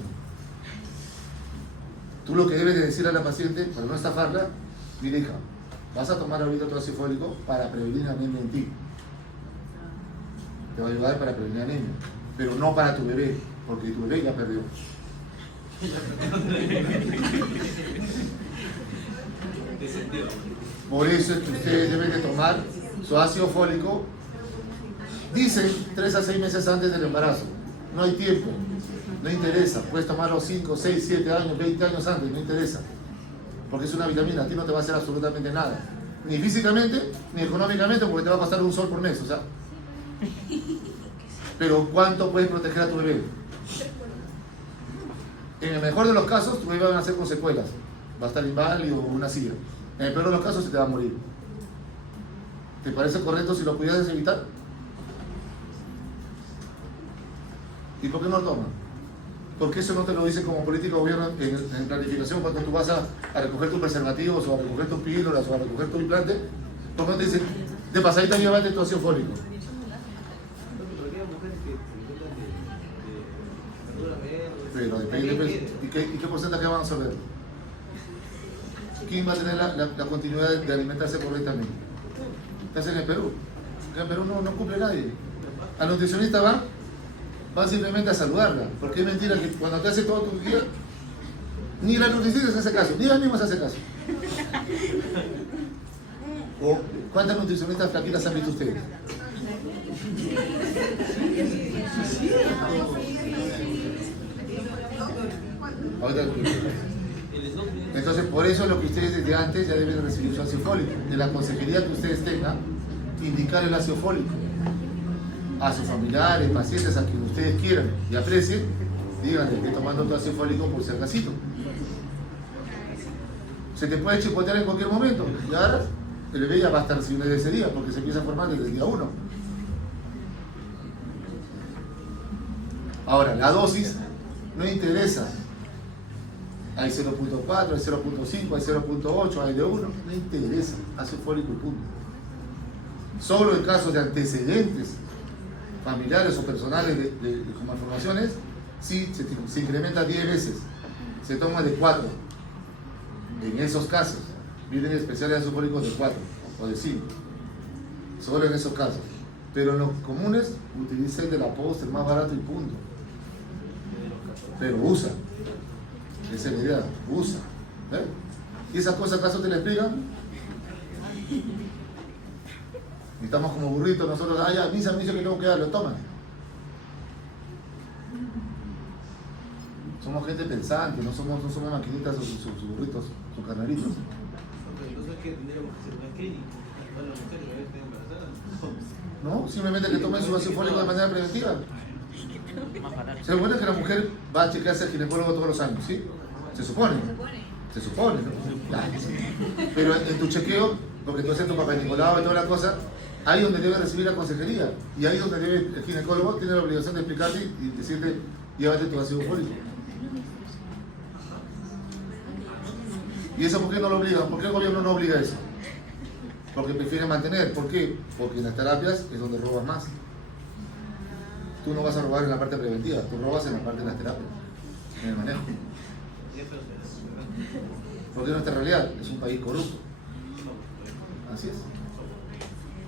Tú lo que debes de decir a la paciente, para no estafarla, mira hija, vas a tomar ahorita tu ácido fólico para prevenir anemia en ti. Te va a ayudar para prevenir anemia, pero no para tu bebé, porque tu bebé ya perdió. Por eso es que ustedes deben de tomar su ácido fólico, dicen 3 a 6 meses antes del embarazo. No hay tiempo, no interesa. Puedes tomarlo 5, 6, 7 años, 20 años antes, no interesa. Porque es una vitamina, a ti no te va a hacer absolutamente nada. Ni físicamente, ni económicamente, porque te va a costar un sol por mes, o sea. Pero ¿cuánto puedes proteger a tu bebé? En el mejor de los casos, tu bebé va a nacer con secuelas. Va a estar inválido o una silla. En el peor de los casos, se te va a morir. ¿Te parece correcto si lo pudieras evitar? ¿Y por qué no lo toman? Porque eso no te lo dice como político de gobierno en planificación cuando tú vas a recoger tus preservativos o a recoger tus píldoras o a recoger tu implante. ¿Por qué no te dicen, de pasadita llévate tu ácido fólico? Porque hay mujeres que se Pero depende, ¿y qué porcentaje van a absorber? ¿Quién va a tener la continuidad de alimentarse correctamente? ¿Qué hacen en el Perú? En el Perú no cumple nadie. Al nutricionista va simplemente a saludarla, porque es mentira que cuando te hace todo tu día, ni la nutricionista se hace caso, ni la misma se hace caso. ¿O cuántas nutricionistas flaquitas han visto ustedes? Entonces, por eso lo que ustedes desde antes ya deben recibir su ácido fólico. De la consejería que ustedes tengan, indicar el ácido fólico a sus familiares, pacientes, a quien ustedes quieran y aprecien, díganle que tomando tu ácido fólico por si acaso. Se te puede chipotear en cualquier momento y agarras, el bebé ya va a estar recibiendo desde ese día porque se empieza a formar desde el día 1. Ahora, la dosis no interesa. Hay 0.4, hay 0.5, hay 0.8, hay de 1, no interesa, ácido fólico y punto. Solo en casos de antecedentes familiares o personales con malformaciones, sí se incrementa 10 veces, se toma de 4. En esos casos, vienen especiales ácidos fólicos de 4 o de 5, solo en esos casos. Pero en los comunes, utilicen de la post, el más barato y punto. Pero usa. Esa es la idea, usa. ¿Eh? ¿Y esas cosas acaso te la explican? Y estamos como burritos nosotros, ya, misa me dice que tengo que darlo, toman. Somos gente pensante, no somos maquinitas o sus burritos, sus carneritos. Entonces, ¿qué tendríamos que hacer? ¿Una clínica? ¿Para las mujeres que estén embarazadas? No, simplemente que tomen su ácido fólico de manera preventiva. Se supone que la mujer va a chequearse al ginecólogo todos los años, ¿sí? Se supone. Se supone, ¿no? Claro. Pero en tu chequeo, porque tú haces tu papá Nicolau y toda la cosa, ahí donde debe recibir la consejería. Y ahí donde el ginecólogo tiene la obligación de explicarte y decirte, llévate tu ácido fólico. ¿Y eso por qué no lo obligan? ¿Por qué el gobierno no obliga eso? Porque prefiere mantener. ¿Por qué? Porque en las terapias es donde robas más. Tú no vas a robar en la parte preventiva, tú robas en la parte de las terapias, en el manejo. Porque nuestra realidad es un país corrupto. Así es.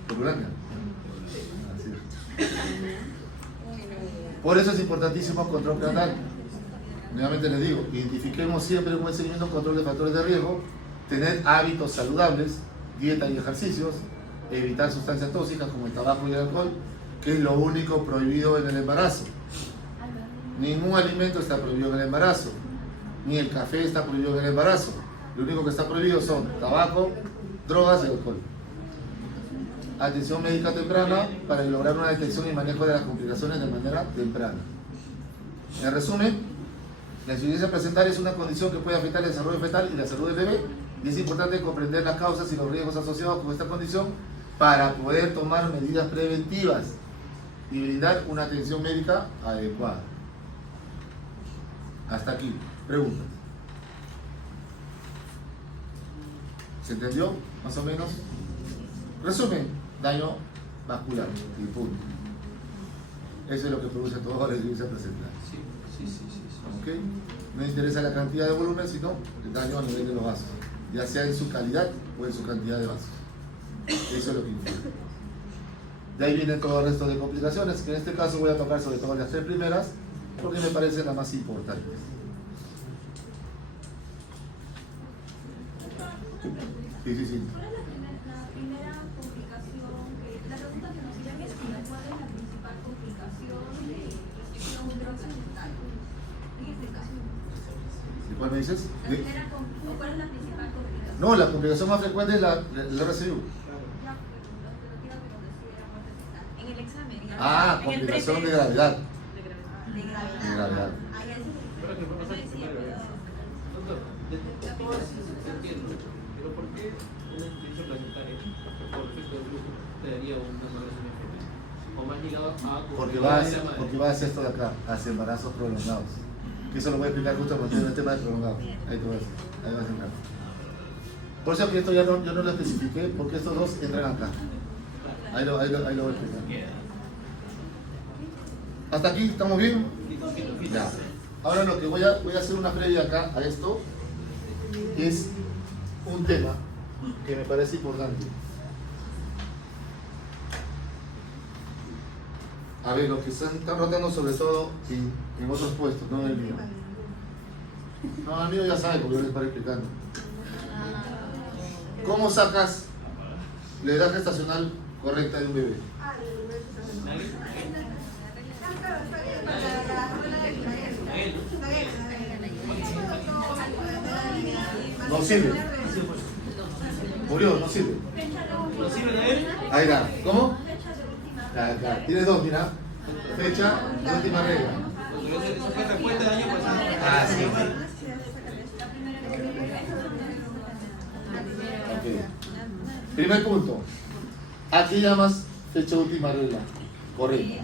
Por blanca. Así es. Por eso es importantísimo el control prenatal. Nuevamente les digo, identifiquemos siempre un buen seguimiento, control de factores de riesgo, tener hábitos saludables, dieta y ejercicios, evitar sustancias tóxicas como el tabaco y el alcohol, que es lo único prohibido en el embarazo. Ningún alimento está prohibido en el embarazo, ni el café está prohibido en el embarazo. Lo único que está prohibido son tabaco, drogas y alcohol. Atención médica temprana para lograr una detección y manejo de las complicaciones de manera temprana. En resumen, la insuficiencia placentaria es una condición que puede afectar el desarrollo fetal y la salud del bebé, y es importante comprender las causas y los riesgos asociados con esta condición para poder tomar medidas preventivas y brindar una atención médica adecuada. Hasta aquí. Preguntas. ¿Se entendió? Más o menos. Resumen, daño vascular y punto. Eso es lo que produce toda la insuficiencia placentaria. Sí. ¿Ok? No interesa la cantidad de volumen, sino el daño a nivel de los vasos, ya sea en su calidad o en su cantidad de vasos. Eso es lo que influye. De ahí viene todo el resto de complicaciones, que en este caso voy a tocar sobre todo las 3 primeras, porque me parecen las más importantes. Sí. ¿Cuál es la primera complicación? La pregunta que nos hacían es ¿cuál es la principal complicación de restricción hidroplacental? En este caso. ¿Y cuál me dices? ¿Cuál es la principal complicación? No, la complicación más frecuente es el RCU. Ya, pero lo que no quiero que nos decida era muerte fetal. En el examen. Ah, en el complicación de pre-test. gravedad. De gravedad. De gravedad. Ah, ya sí. Pero que puede pasar Eso decía, primero, pero- Doctor, de todo eso se entiende, pero ¿por qué una insuficiencia planetaria por efecto del grupo te daría una embarazo fetal? O más ligado a Porque complicaciones de la madre. va a hacer esto de acá, hacia embarazos prolongados. Que eso lo voy a explicar justo cuando tenga el tema de prolongados. Ahí te voy a decir, ahí vas a entrar. Por eso que esto ya no, yo no lo especifiqué, porque estos dos entran acá. Ahí lo voy a explicar. ¿Hasta aquí? ¿Estamos bien? Ya. Ahora lo que voy a hacer una previa acá a esto es un tema que me parece importante. A ver, los que están rotando sobre todo en otros puestos, no en el mío. No, el mío ya sabe porque yo les paro explicando. ¿Cómo sacas la edad gestacional correcta de un bebé? No sirve. Murió, no sirve. ¿No sirve de él? Ahí está. ¿Cómo? Acá. Tienes dos, mira. Fecha, última regla. Eso fue respuesta del año pasado. Ah, sí. Ok. Primer punto. ¿A qué llamas fecha última regla? Correcto.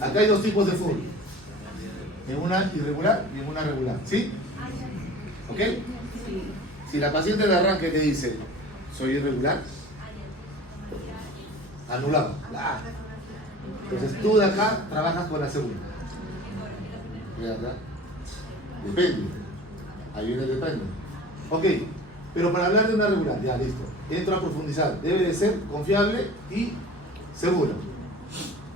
Acá hay dos tipos de FUR. En una irregular y en una regular. ¿Sí? ¿Ok? Si la paciente de arranque te dice, soy irregular, anulado. Entonces tú de acá trabajas con la segunda. ¿Verdad? Depende. Ahí viene el depende. Ok, pero para hablar de una regular, ya listo. Entro a profundizar. Debe de ser confiable y seguro.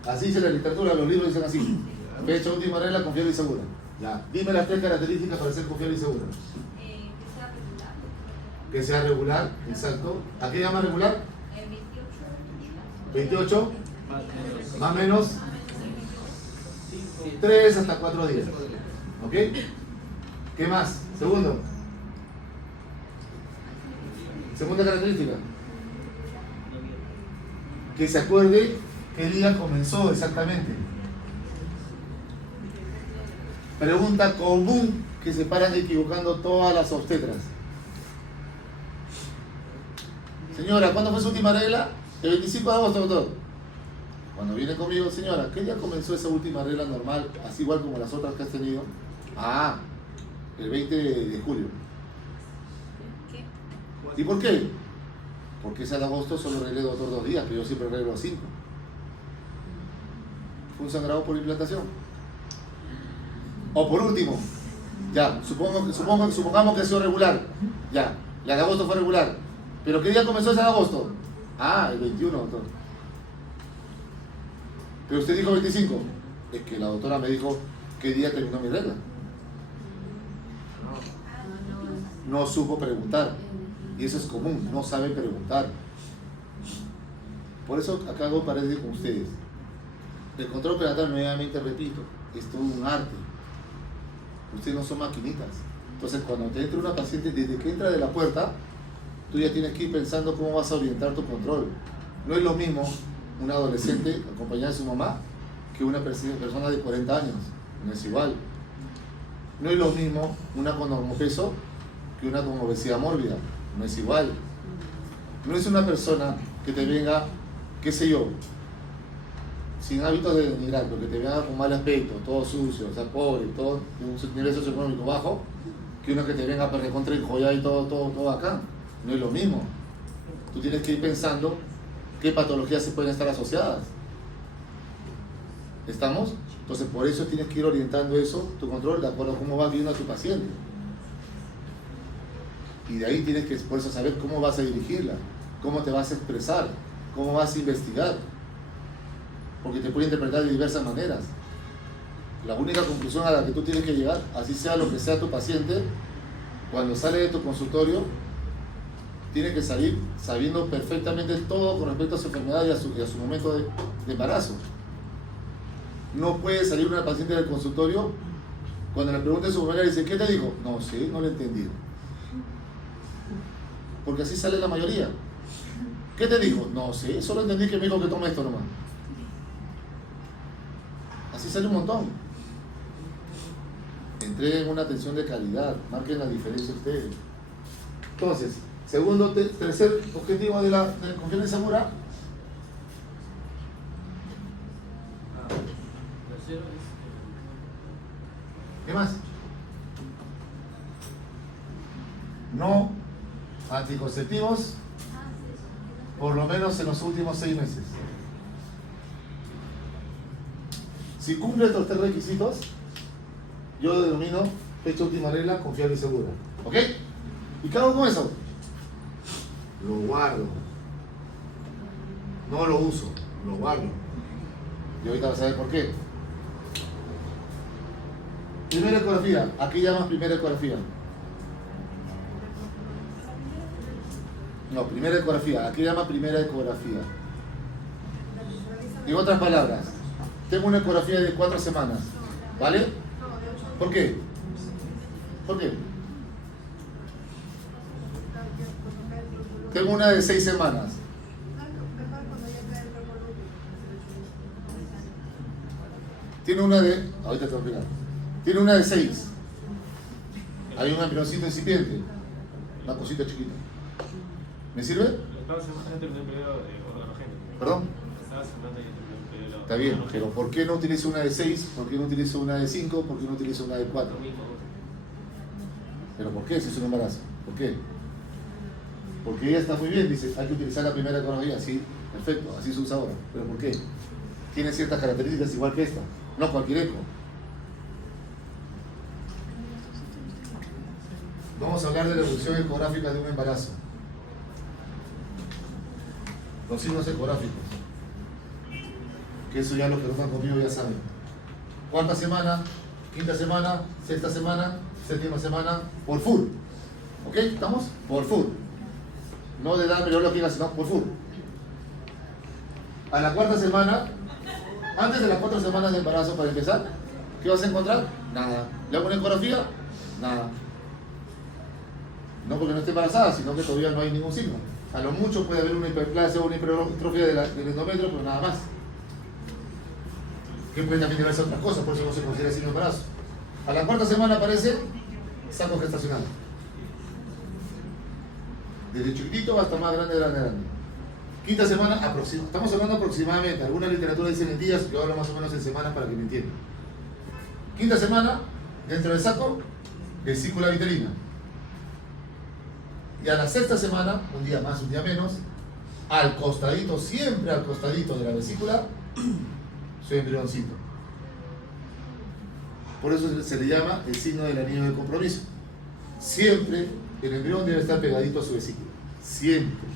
Así dice la literatura, los libros dicen así. Fecha última regla, confiable y segura. Ya. Dime las tres características para ser confiable y segura. Que sea regular. Que sea regular, exacto. ¿A qué llama regular? 28. 28, más o menos 3 hasta 4 días. ¿Ok? ¿Qué más? Segundo. Segunda característica. Que se acuerde qué día comenzó exactamente. Pregunta común que se paran equivocando todas las obstetras. Señora, ¿cuándo fue su última regla? El 25 de agosto, doctor. Cuando viene conmigo, señora, ¿qué día comenzó esa última regla normal, así igual como las otras que has tenido? Ah, el 20 de julio. ¿Y por qué? Porque esa de agosto solo arreglé, doctor, 2 días, que yo siempre arreglo 5. Fue un sangrado por implantación. O por último, ya, supongamos que sea regular. Ya, la de agosto fue regular. ¿Pero qué día comenzó esa de agosto? Ah, el 21, doctor. Pero usted dijo 25. Es que la doctora me dijo qué día terminó mi regla. No supo preguntar. Y eso es común, no saben preguntar. Por eso acá hago paréntesis con ustedes. El control prenatal, nuevamente repito, es todo un arte. Ustedes no son maquinitas. Entonces cuando te entra una paciente, desde que entra de la puerta, tú ya tienes que ir pensando cómo vas a orientar tu control. No es lo mismo una adolescente acompañada de su mamá que una persona de 40 años. No es igual. No es lo mismo una con normopeso que una con obesidad mórbida. No es igual. No es una persona que te venga, qué sé yo, sin hábitos de denigrar, pero que te venga con mal aspecto, todo sucio, o sea, pobre, todo de un nivel socioeconómico bajo, que una que te venga para recontra enjollada y todo acá. No es lo mismo. Tú tienes que ir pensando qué patologías se pueden estar asociadas. ¿Estamos? Entonces por eso tienes que ir orientando eso, tu control, de acuerdo a cómo vas viendo a tu paciente. Y de ahí tienes que por eso saber cómo vas a dirigirla, cómo te vas a expresar, cómo vas a investigar. Porque te puede interpretar de diversas maneras. La única conclusión a la que tú tienes que llegar, así sea lo que sea tu paciente, cuando sale de tu consultorio, tiene que salir sabiendo perfectamente todo con respecto a su enfermedad y a su momento de embarazo. No puede salir una paciente del consultorio Cuando le pregunta a su familiar, dice, ¿qué te dijo? No sé, no lo he entendido. Porque así sale la mayoría. ¿Qué te dijo? No sé, solo entendí que me dijo que tome esto nomás. Así sale un montón. Entreguen una atención de calidad, marquen la diferencia ustedes. Entonces, tercer objetivo de la confianza segura. Tercero es ¿Qué más? No anticonceptivos por lo menos en los últimos 6 meses. Si cumple estos 3 requisitos, yo denomino fecha última regla confiable y segura. ¿Ok? ¿Y qué hago con eso? Lo guardo. No lo uso, lo guardo. Y ahorita vas a ver por qué. Primera ecografía. ¿A qué llamas primera ecografía? No, primera ecografía. ¿A qué llama primera ecografía? En otras palabras, tengo una ecografía de 4 semanas. ¿Vale? ¿Por qué? ¿Por qué? Tengo una de 6 semanas. Tiene una de... Ahorita te voy a explicar. Tiene una de 6. Hay un embrioncito incipiente. Una cosita chiquita. ¿Me sirve? Estaba sembrando en el periodo organogénico. ¿Perdón? Estaba sembrando en el periodo. Está bien, pero ¿por qué no utilizo una de 6? ¿Por qué no utilizo una de 5? ¿Por qué no utilizo una de 4? ¿Pero por qué si es un embarazo? ¿Por qué? Porque ella está muy bien, dice, hay que utilizar la primera ecografía. Sí, perfecto, así se usa ahora. ¿Pero por qué? Tiene ciertas características igual que esta. No cualquier eco. Vamos a hablar de la evolución ecográfica de un embarazo. Los signos ecográficos. Que eso ya los que no están conmigo ya saben. Cuarta semana, quinta semana, sexta semana, séptima semana, por full. ¿Ok? ¿Estamos? Por full. No de edad biológica, sino por full. A la cuarta semana, antes de las 4 semanas de embarazo para empezar, ¿qué vas a encontrar? Nada. ¿Le hago una ecografía? Nada. No porque no esté embarazada, sino que todavía no hay ningún signo. A lo mucho puede haber una hiperplasia o una hipertrofia del endometrio, pero nada más. Que puede también deberse a otras cosas, por eso no se considera signo de embarazo. A la cuarta semana aparece saco gestacional. Desde chiquitito hasta más grande. Quinta semana, estamos hablando aproximadamente, alguna literatura dice en días, yo hablo más o menos en semanas para que me entiendan. Quinta semana, dentro del saco, vesícula vitelina. Y a la sexta semana, un día más, un día menos, al costadito, siempre al costadito de la vesícula, su embrioncito. Por eso se le llama el signo del anillo de compromiso. Siempre el embrión debe estar pegadito a su vesícula. Siempre.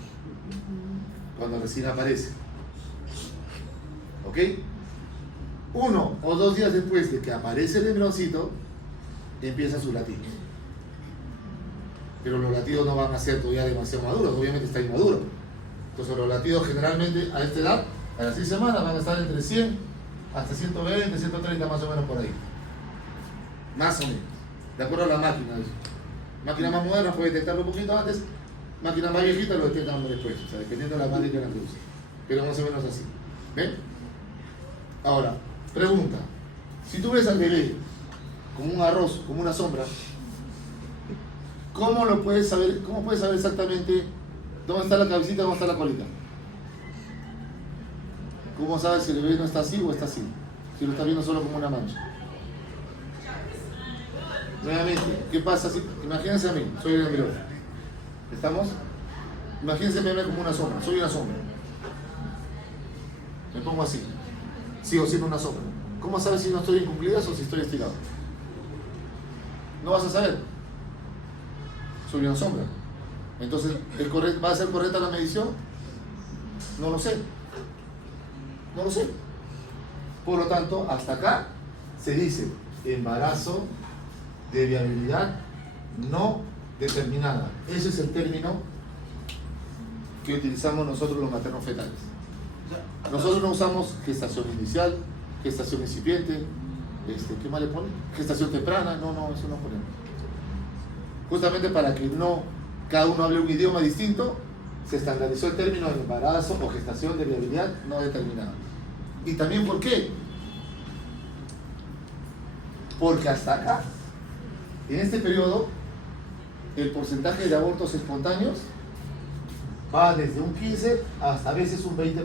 Cuando recién aparece. ¿Ok? 1 o 2 días después de que aparece el embrioncito, empieza su latido. Pero los latidos no van a ser todavía demasiado maduros, obviamente está inmaduro. Entonces los latidos generalmente a esta edad, a las 6 semanas, van a estar entre 100 hasta 120, 130 más o menos por ahí. Más o menos. De acuerdo a la máquina. Máquina más moderna puede detectarlo un poquito antes, máquina más viejita lo detectan después, o sea, dependiendo de la máquina que la use. Pero más o menos así. ¿Ven? Ahora, pregunta. Si tú ves al bebé como un arroz, como una sombra, ¿cómo lo puedes saber? ¿Cómo puedes saber exactamente dónde está la cabecita y dónde está la colita? ¿Cómo sabes si el bebé no está así o está así? Si lo estás viendo solo como una mancha. Nuevamente, ¿qué pasa si? Imagínense a mí, soy el embrión. ¿Estamos? Imagínense a mí como una sombra, soy una sombra. Me pongo así. Sigo siendo una sombra. ¿Cómo sabes si no estoy en cumplidas o si estoy estirado? No vas a saber. Soy una sombra. Entonces, ¿va a ser correcta la medición? No lo sé. No lo sé. Por lo tanto, hasta acá se dice embarazo de viabilidad no determinada. Ese es el término que utilizamos nosotros los maternos fetales. Nosotros no usamos gestación inicial, gestación incipiente, ¿qué más le ponen? Gestación temprana, no, eso no ponemos. Justamente para que no cada uno hable un idioma distinto, se estandarizó el término de embarazo o gestación de viabilidad no determinada. ¿Y también por qué? Porque hasta acá, en este periodo, el porcentaje de abortos espontáneos va desde un 15 hasta a veces un 20%.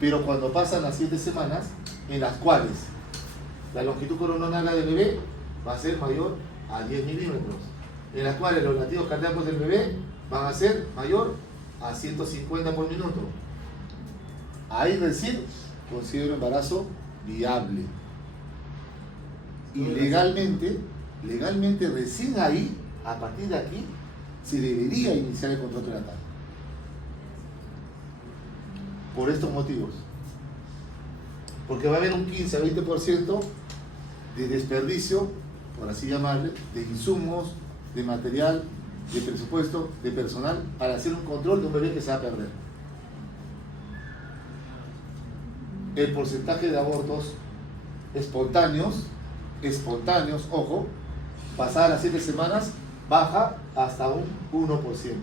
Pero cuando pasan las 7 semanas, en las cuales la longitud coronal del bebé va a ser mayor a 10 milímetros, en las cuales los latidos cardíacos del bebé van a ser mayor a 150 por minuto. Ahí recién considero embarazo viable. Y legalmente recién ahí, a partir de aquí, se debería iniciar el control prenatal. Por estos motivos. Porque va a haber un 15 a 20% de desperdicio, por así llamarle, de insumos, de material, de presupuesto, de personal, para hacer un control de un bebé que se va a perder. El porcentaje de abortos espontáneos, ojo, pasadas las 7 semanas, baja hasta un 1%.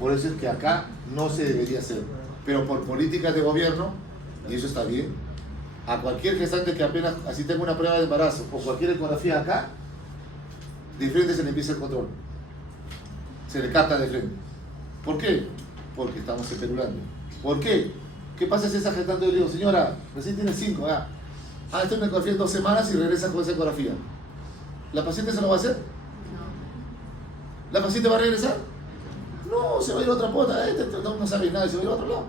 Por eso es que acá no se debería hacer. Pero por políticas de gobierno, y eso está bien, a cualquier gestante que apenas así tenga una prueba de embarazo o cualquier ecografía acá, de frente se le empieza el control. Se le capta de frente. ¿Por qué? Porque estamos especulando. ¿Por qué? ¿Qué pasa si esa gestante le digo, señora, recién tiene 5, esta es una ecografía en 2 semanas y regresa con esa ecografía? ¿La paciente se lo va a hacer? ¿La paciente va a regresar? No, se va a ir a otra pota, no sabe nada, se va a ir a otro lado.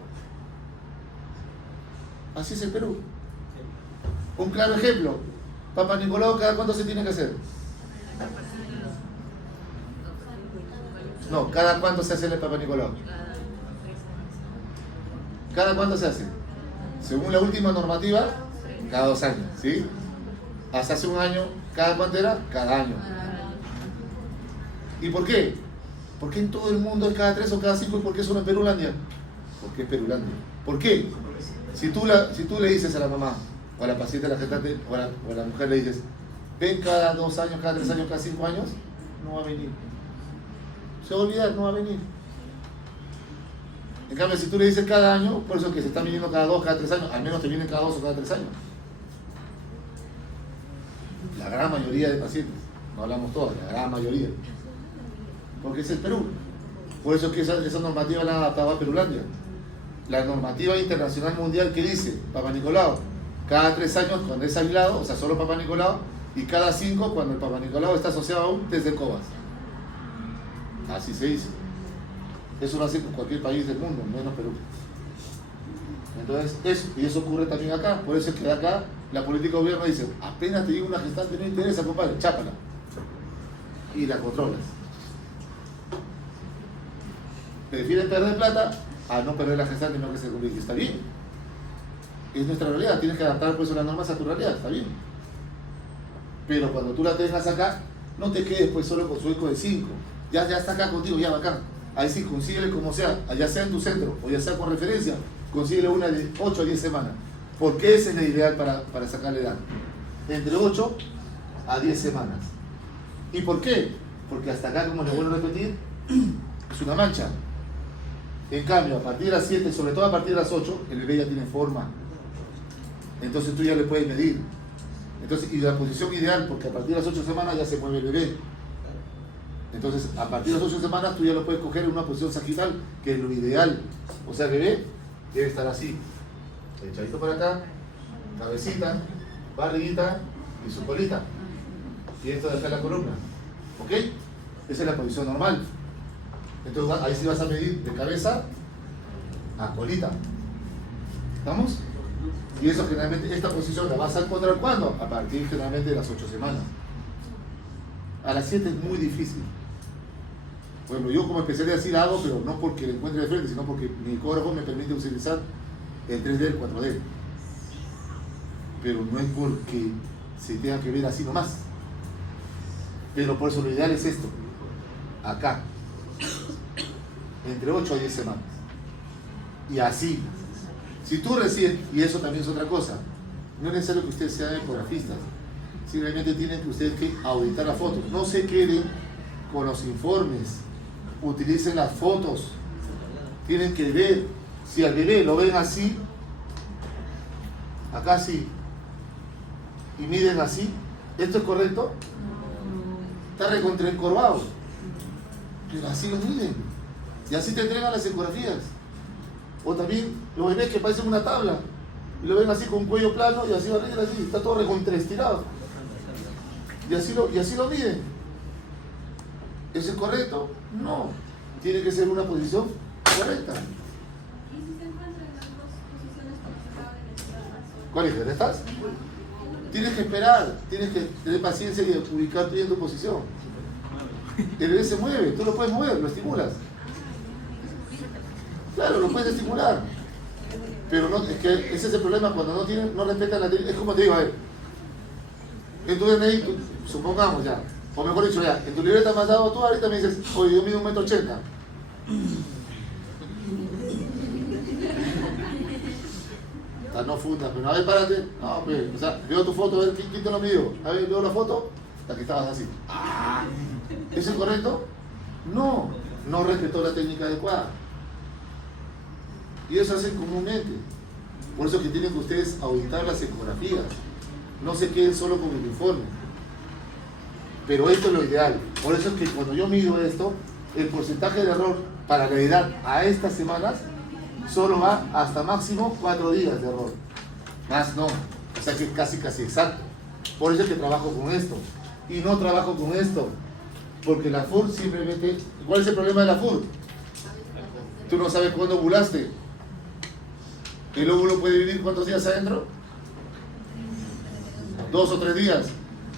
Así es el Perú. Un claro ejemplo, Papa Nicolau, ¿cada cuánto se tiene que hacer? No, ¿cada cuánto se hace el Papa Nicolau? ¿Cada cuánto se hace? Según la última normativa, cada 2 años, ¿sí? Hasta hace un año, ¿cada cuánto era? Cada año. ¿Y por qué? ¿Por qué en todo el mundo es cada 3 o cada 5 y por qué solo en Perulandia? Porque es Perulandia. ¿Por qué? Si tú le dices a la mamá, o a la paciente, a la gestante, o a la mujer le dices, ven cada 2 años, cada 3 años, cada 5 años, no va a venir. Se va a olvidar, no va a venir. En cambio, si tú le dices cada año, por eso que se están viniendo cada 2, cada 3 años, al menos te vienen cada 2 o cada 3 años. La gran mayoría de pacientes, no hablamos todos, la gran mayoría. Porque es el Perú. Por eso es que esa normativa la adaptaba a Perulandia. La normativa internacional mundial que dice, Papa Nicolau, cada 3 años cuando es aislado, o sea, solo Papa Nicolau, y cada 5 cuando el Papa Nicolau está asociado a un test de COVAX. Así se dice. Eso lo hace con cualquier país del mundo, menos Perú. Entonces, eso ocurre también acá. Por eso es que acá la política de gobierno dice, apenas te digo una gestante, no interesa, compadre, chápala. Y la controlas. Prefieren perder plata a no perder la gestante y no que se publique. Está bien. Es nuestra realidad. Tienes que adaptar pues las normas a tu realidad. Está bien. Pero cuando tú la tengas acá, no te quedes pues solo con su eco de 5. Ya está acá contigo, ya bacán. Ahí sí, consíguele como sea, ya sea en tu centro o ya sea con referencia, consíguele una de 8 a 10 semanas. Porque esa es la ideal para sacarle edad. Entre 8 a 10 semanas. ¿Y por qué? Porque hasta acá, como les vuelvo a repetir, es una mancha. En cambio, a partir de las 7, sobre todo a partir de las 8, el bebé ya tiene forma. Entonces tú ya le puedes medir. Entonces, y la posición ideal, porque a partir de las 8 semanas ya se mueve el bebé. Entonces, a partir de las 8 semanas tú ya lo puedes coger en una posición sagital, que es lo ideal. O sea, el bebé debe estar así. Echadito para acá, cabecita, barriguita y su colita. Y esto de acá la columna. ¿Ok? Esa es la posición normal. Entonces ahí sí vas a medir de cabeza a colita. ¿Estamos? Y eso generalmente, esta posición la vas a encontrar ¿cuándo? A partir generalmente de las 8 semanas. A las 7 es muy difícil. Bueno, yo como especialidad sí la hago, pero no porque la encuentre de frente, sino porque mi ecógrafo me permite utilizar el 3D, el 4D. Pero no es porque se tenga que ver así nomás. Pero por eso lo ideal es esto. Acá. Entre 8 a 10 semanas. y así. Si tú recién, y eso también es otra cosa, no es necesario que ustedes sean ecografistas, simplemente tienen que ustedes que auditar las fotos. No se queden con los informes, utilicen las fotos, tienen que ver. Si al bebé lo ven así, acá así, y miden así, ¿esto es correcto? Está recontraencorvado, pero así lo miden, y así te entregan las ecografías. O también los bebés que parecen una tabla, y lo ven así con cuello plano, y así va a venir así, está todo recontraestirado, y así lo miden. ¿Eso es correcto? No, tiene que ser una posición correcta. ¿Y si se encuentran en las dos posiciones cuando se acaba de mencionar? ¿Cuál es? ¿Estás? Tienes que esperar, tienes que tener paciencia y ubicarte bien tu posición. El bebé se mueve, tú lo puedes mover, lo estimulas. Claro, lo puedes estimular. Pero no, es que ese es el problema cuando no respetan la técnica. Es como te digo, a ver, en tu DNI, supongamos ya, o mejor dicho ya, en tu libreta me has dado tú, ahorita me dices, oye, yo mido 1,80 m. No funda, pero a ver, párate. No, pues, o sea, veo tu foto, a ver, ¿quién te lo midió? A ver, veo la foto, hasta que estabas así. ¿Eso es correcto? No, no respetó la técnica adecuada. Y eso hacen comúnmente. Por eso es que tienen que ustedes auditar las ecografías. No se queden solo con el informe. Pero esto es lo ideal. Por eso es que cuando yo mido esto, el porcentaje de error para la edad a estas semanas solo va hasta máximo 4 días de error. Más no. O sea que es casi exacto. Por eso es que trabajo con esto. Y no trabajo con esto. Porque la FUR simplemente... ¿Cuál es el problema de la FUR? Tú no sabes cuándo ovulaste. ¿El óvulo puede vivir cuántos días adentro? 2 o 3 días.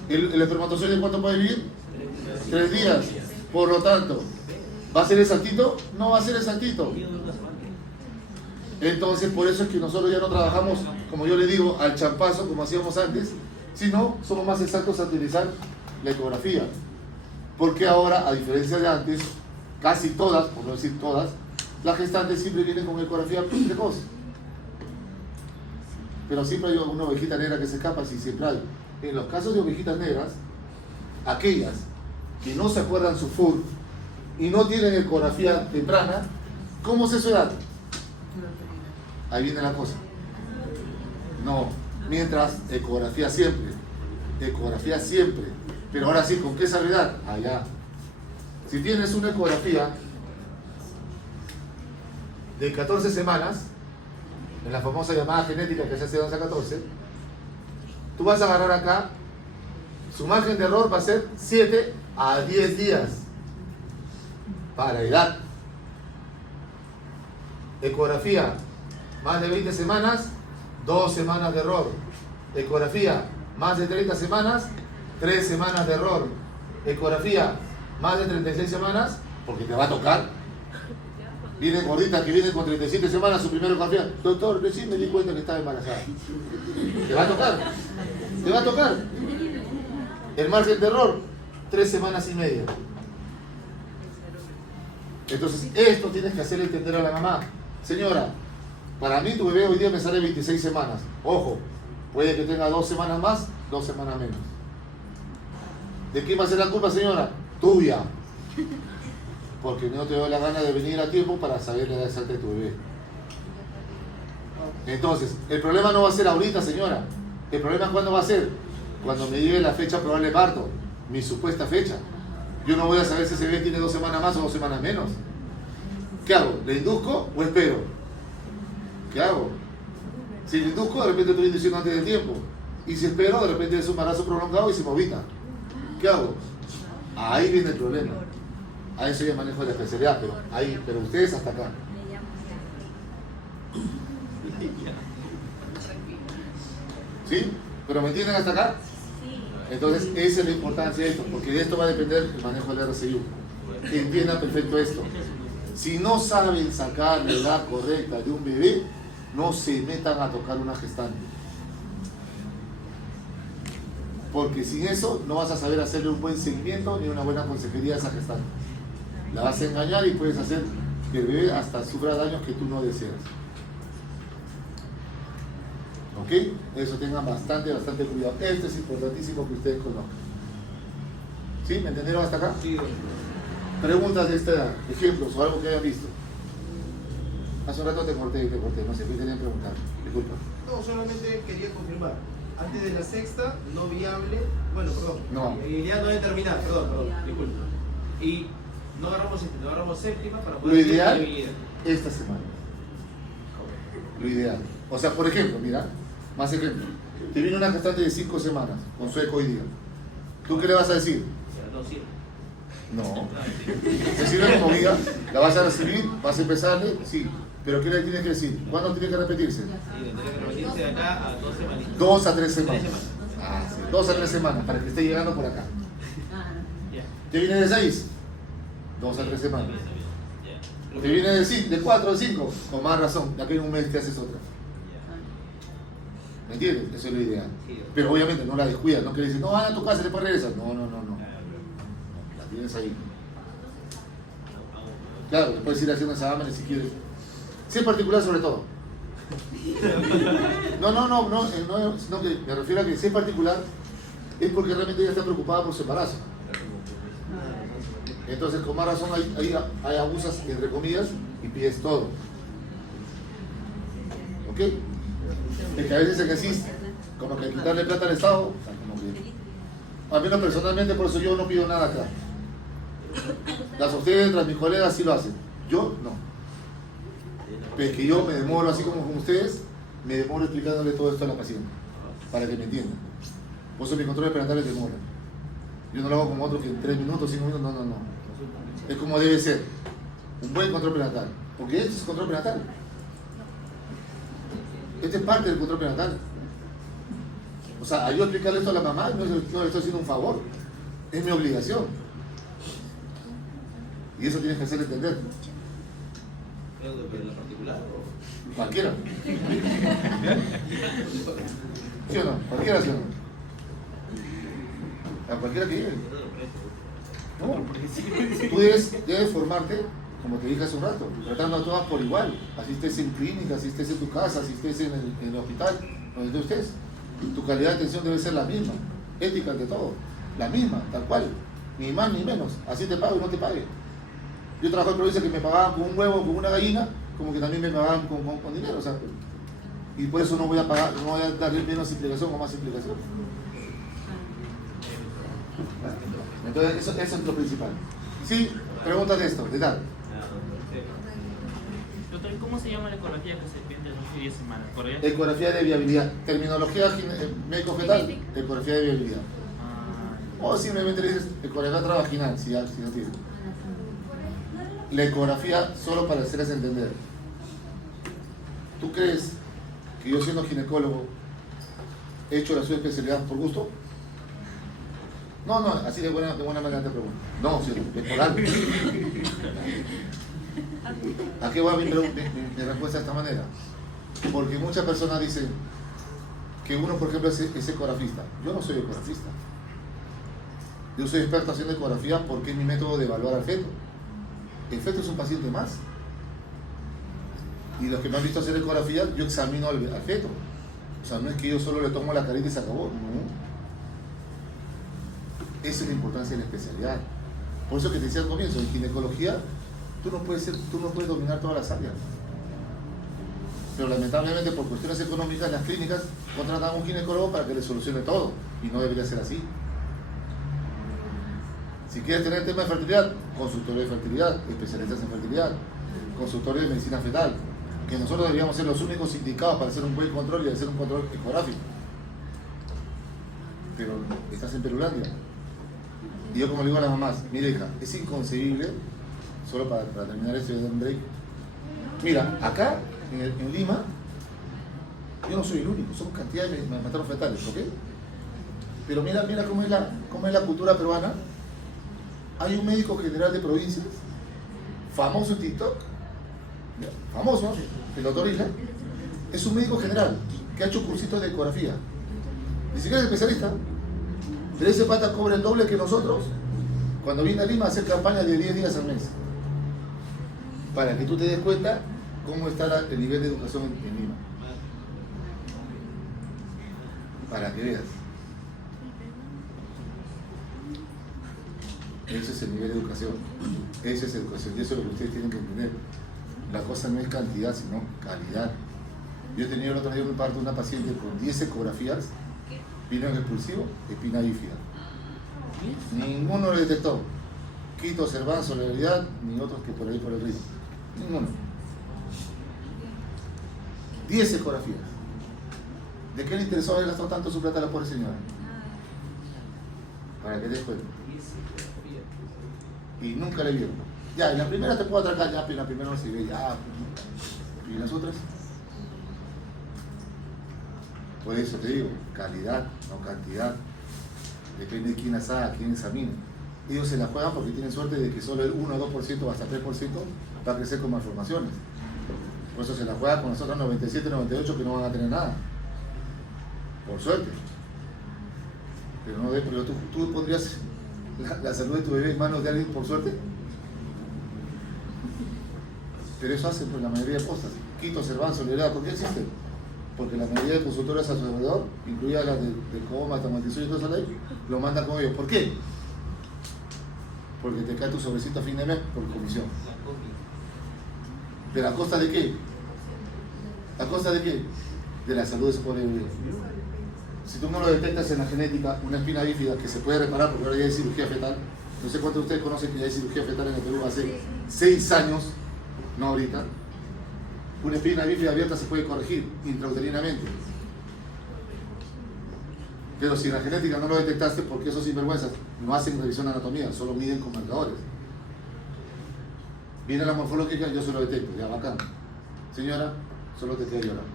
¿El espermatozoide cuánto puede vivir? 3 días. Por lo tanto, ¿va a ser exactito? No va a ser exactito. Entonces, por eso es que nosotros ya no trabajamos, como yo le digo, al champazo, como hacíamos antes, sino somos más exactos a utilizar la ecografía. Porque ahora, a diferencia de antes, casi todas, por no decir todas, las gestantes siempre vienen con ecografía precoz. Pero siempre hay una ovejita negra que se escapa, sí, siempre hay. En los casos de ovejitas negras, aquellas que no se acuerdan su FUR y no tienen ecografía temprana, ¿cómo sé su edad? Ahí viene la cosa. No, mientras ecografía siempre. Ecografía siempre. Pero ahora sí, ¿con qué salvedad? Allá. Si tienes una ecografía de 14 semanas, en la famosa llamada genética que se hace de 11 a 14, tú vas a agarrar acá, su margen de error va a ser 7 a 10 días para edad. Ecografía, más de 20 semanas, 2 semanas de error. Ecografía, más de 30 semanas, 3 semanas de error. Ecografía, más de 36 semanas, porque te va a tocar. Viene gordita que viene con 37 semanas su primera ecografía. Doctor, recién me di cuenta que estaba embarazada. Te va a tocar. Te va a tocar. El margen de error, 3 semanas y media. Entonces, esto tienes que hacer entender a la mamá. Señora, para mí tu bebé hoy día me sale 26 semanas. Ojo, puede que tenga 2 semanas más, 2 semanas menos. ¿De quién va a ser la culpa, señora? Tuya. Porque no te doy la gana de venir a tiempo para saber la edad exacta de tu bebé. Entonces, el problema no va a ser ahorita, señora. El problema ¿cuándo va a ser? Cuando me llegue la fecha probable de parto, mi supuesta fecha. Yo no voy a saber si ese bebé tiene 2 semanas más o 2 semanas menos. ¿Qué hago? ¿Le induzco o espero? ¿Qué hago? Si le induzco, de repente estoy induciendo antes del tiempo. Y si espero, de repente es un embarazo prolongado y se movita. ¿Qué hago? Ahí viene el problema. A eso ya manejo la especialidad, pero ustedes hasta acá. ¿Sí? ¿Pero me entienden hasta acá? Entonces, esa es la importancia de esto, porque de esto va a depender el manejo del RCU. Entiendan perfecto esto. Si no saben sacar la edad correcta de un bebé, no se metan a tocar una gestante. Porque sin eso no vas a saber hacerle un buen seguimiento ni una buena consejería a esa gestante. La vas a engañar y puedes hacer que el bebé hasta sufra daños que tú no deseas. ¿Ok? Eso tengan bastante cuidado. Esto es importantísimo que ustedes conozcan. ¿Sí? ¿Me entendieron hasta acá? Sí, Preguntas de este ejemplos o algo que hayan visto. Hace un rato te corté, no sé, ¿qué querían preguntar? Disculpa. No, solamente quería confirmar. Antes de la sexta, no viable. Bueno, perdón. No. Ya no determinada, perdón, disculpa. y no agarramos séptima para Lo poder decir ideal, viabilidad. esta semana. Lo ideal. O sea, por ejemplo, mira, más ejemplo. Te viene una gestante de 5 semanas, con sueco hoy día. ¿Tú qué le vas a decir? O sea, no sirve. No. Claro, sí. ¿Te sirve como guía? ¿La vas a recibir? ¿Vas a empezarle? Sí. ¿Pero qué le tienes que decir? ¿Cuándo tiene que repetirse? Sí, tendría que repetirse de acá a 2 semanitas. 2 a 3 semanas. 3 semanas. Ah, sí. 2 a 3 semanas, para que esté llegando por acá. Ya. ¿Te viene de 6? 2 a 3 semanas. Ya. ¿Te viene de 4 o 5? Con más razón, de aquí en un mes te haces otra. ¿Me entiendes? Eso es lo ideal. Sí. Pero obviamente no la descuidas, no que le dices, no, anda a tu casa y después regresas. No. La tienes ahí. Claro, te puedes ir haciendo exámenes si quieres. Si es particular sobre todo. No, sino que me refiero a que si es particular es porque realmente ella está preocupada por su embarazo. Entonces, con más razón, hay abusas, entre comillas, y pides todo. ¿Ok? Es que a veces es así, como que quitarle plata al Estado, o sea, como que... A mí personalmente, por eso yo no pido nada acá. Las ustedes, tras mis colegas, sí lo hacen. Yo, no. Pero es que yo me demoro, así como con ustedes, me demoro explicándole todo esto a la paciente, para que me entiendan. Por eso mis controles prenatales demoran. Yo no lo hago como otros que en 3 minutos, 5 minutos, no. Es como debe ser. Un buen control prenatal. Porque esto es control prenatal. Este es parte del control prenatal. O sea, al yo explicarle esto a la mamá, no le estoy haciendo un favor. Es mi obligación. Y eso tienes que hacerle entender. ¿Pero de la particular o...? Cualquiera. ¿Sí o no? Cualquiera, ¿sí o no? A cualquiera que llegue. No. Tú debes formarte, como te dije hace un rato, tratando a todas por igual. Así estés en clínica, así estés en tu casa, así estés en el hospital, donde tú estés. Tu calidad de atención debe ser la misma. Ética ante todo. La misma, tal cual. Ni más ni menos. Así te pago y no te pague. Yo trabajé en provincia que me pagaban con un huevo, con una gallina, como que también me pagaban con dinero. O sea, y por eso no voy a pagar, no voy a darle menos implicación o más implicación. Entonces, eso es lo principal. Sí, preguntas de esto, de tal. Doctor, ¿cómo se llama la ecografía que se pide de 8 y 10 semanas? ¿Por allá? Ecografía de viabilidad. Terminología médico-fetal, ecografía de viabilidad. O simplemente le dices ecografía transvaginal, si no tiene. La ecografía, solo para hacerles entender. ¿Tú crees que yo, siendo ginecólogo, he hecho la subespecialidad por gusto? No, así de buena manera te pregunto. No, sí, es por algo. ¿A qué va mi respuesta de esta manera? Porque muchas personas dicen que uno, por ejemplo, es ecografista. Yo no soy ecografista. Yo soy experto haciendo ecografía porque es mi método de evaluar al feto. El feto es un paciente más. Y los que me han visto hacer ecografía, yo examino al feto. O sea, no es que yo solo le tomo la carita y se acabó. No. Esa es la importancia de la especialidad. Por eso que te decía al comienzo, en ginecología, tú no puedes dominar todas las áreas. Pero lamentablemente, por cuestiones económicas, las clínicas contratan a un ginecólogo para que le solucione todo. Y no debería ser así. Si quieres tener tema de fertilidad, consultorio de fertilidad, especialistas en fertilidad, consultorio de medicina fetal, que nosotros deberíamos ser los únicos indicados para hacer un buen control y hacer un control ecográfico. Pero estás en Perulandia. Y yo, como le digo a las mamás, mira hija, es inconcebible, solo para terminar esto y dar un break. Mira, acá en Lima, yo no soy el único, son cantidad de maternos fetales, ¿ok? Pero mira cómo es la cultura peruana. Hay un médico general de provincias, famoso en TikTok, famoso, el doctor Isla, es un médico general que ha hecho cursitos de ecografía. Ni siquiera es especialista, pero ese pata cobra el doble que nosotros cuando viene a Lima a hacer campañas de 10 días al mes. Para que tú te des cuenta cómo está el nivel de educación en Lima. Para que veas. Ese es el nivel de educación. Esa es educación. Y eso es lo que ustedes tienen que entender. La cosa no es cantidad, sino calidad. Yo he tenido el otro día un parto de una paciente con 10 ecografías, vino en expulsivo, espina bífida. Ninguno lo detectó. Quito, Cerván, Solidaridad, ni otros que por ahí por el río. Ninguno. 10 ecografías. ¿De qué le interesó haber gastado tanto su plata a la pobre señora? Para que des cuenta. Y nunca le vieron. Ya, en la primera te puedo atracar, ya, pero en la primera no se ve, ya. ¿Y las otras? Por eso te digo, calidad, no cantidad. Depende de quién las haga, quién examina. Ellos se la juegan porque tienen suerte de que solo el 1 o 2% o hasta 3% va a crecer con malformaciones. Por eso se la juega con nosotros 97, 98 que no van a tener nada. Por suerte. Pero no de, pero tú pondrías la salud de tu bebé en manos de alguien por suerte. Pero eso hacen por la mayoría de cosas. Quito, Cerván, Solidaridad, ¿por qué existen? Porque la mayoría de consultoras a su alrededor, incluidas las de coma, tamatizol y todo eso de ahí, lo mandan con ellos. ¿Por qué? Porque te cae tu sobrecito a fin de mes por comisión. ¿Pero a costa de qué? ¿A costa de qué? De la salud de su pobre bebé. Si tú no lo detectas en la genética, una espina bífida que se puede reparar porque ahora ya hay cirugía fetal, no sé cuántos de ustedes conocen que ya hay cirugía fetal en el Perú hace 6 años, no ahorita. Una espina bífida abierta se puede corregir intrauterinamente. Pero si en la genética no lo detectaste, porque esos sinvergüenzas no hacen revisión de anatomía, solo miden con marcadores. Viene la morfológica, yo se lo detecto, ya bacán. Señora, solo te queda llorar.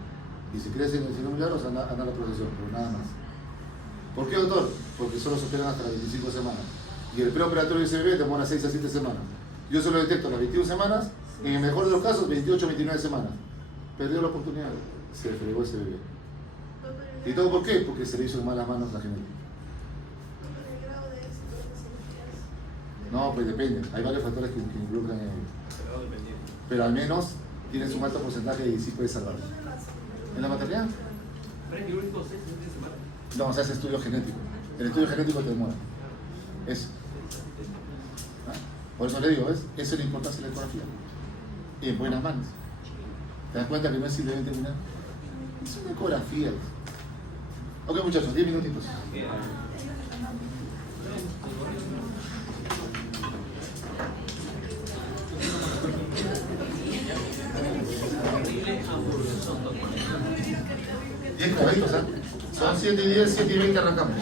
Y si crees en el signo milagros, anda a la procesión, pero nada más. ¿Por qué, doctor? Porque solo se operan hasta las 25 semanas. Y el preoperatorio de ese bebé demora 6 a 7 semanas. Yo se lo detecto a las 21 semanas, en el mejor de los casos, 28 o 29 semanas. Perdió la oportunidad, se fregó ese bebé. ¿Y todo por qué? Porque se le hizo en malas manos la genética. No, pues depende. Hay varios factores que involucran en ello. Pero al menos tienes un alto porcentaje y sí puedes salvarlo. ¿En la maternidad? No, se hace estudio genético. El estudio genético te demora. Eso. ¿Ah? Por eso le digo, ¿ves? Eso es la importancia de la ecografía. Y en buenas manos. ¿Te das cuenta que no es simplemente una? Es una ecografía. Ok, muchachos, 10 minutitos. Bien claritos, ¿eh? Son 7:10, 7:20 arrancamos.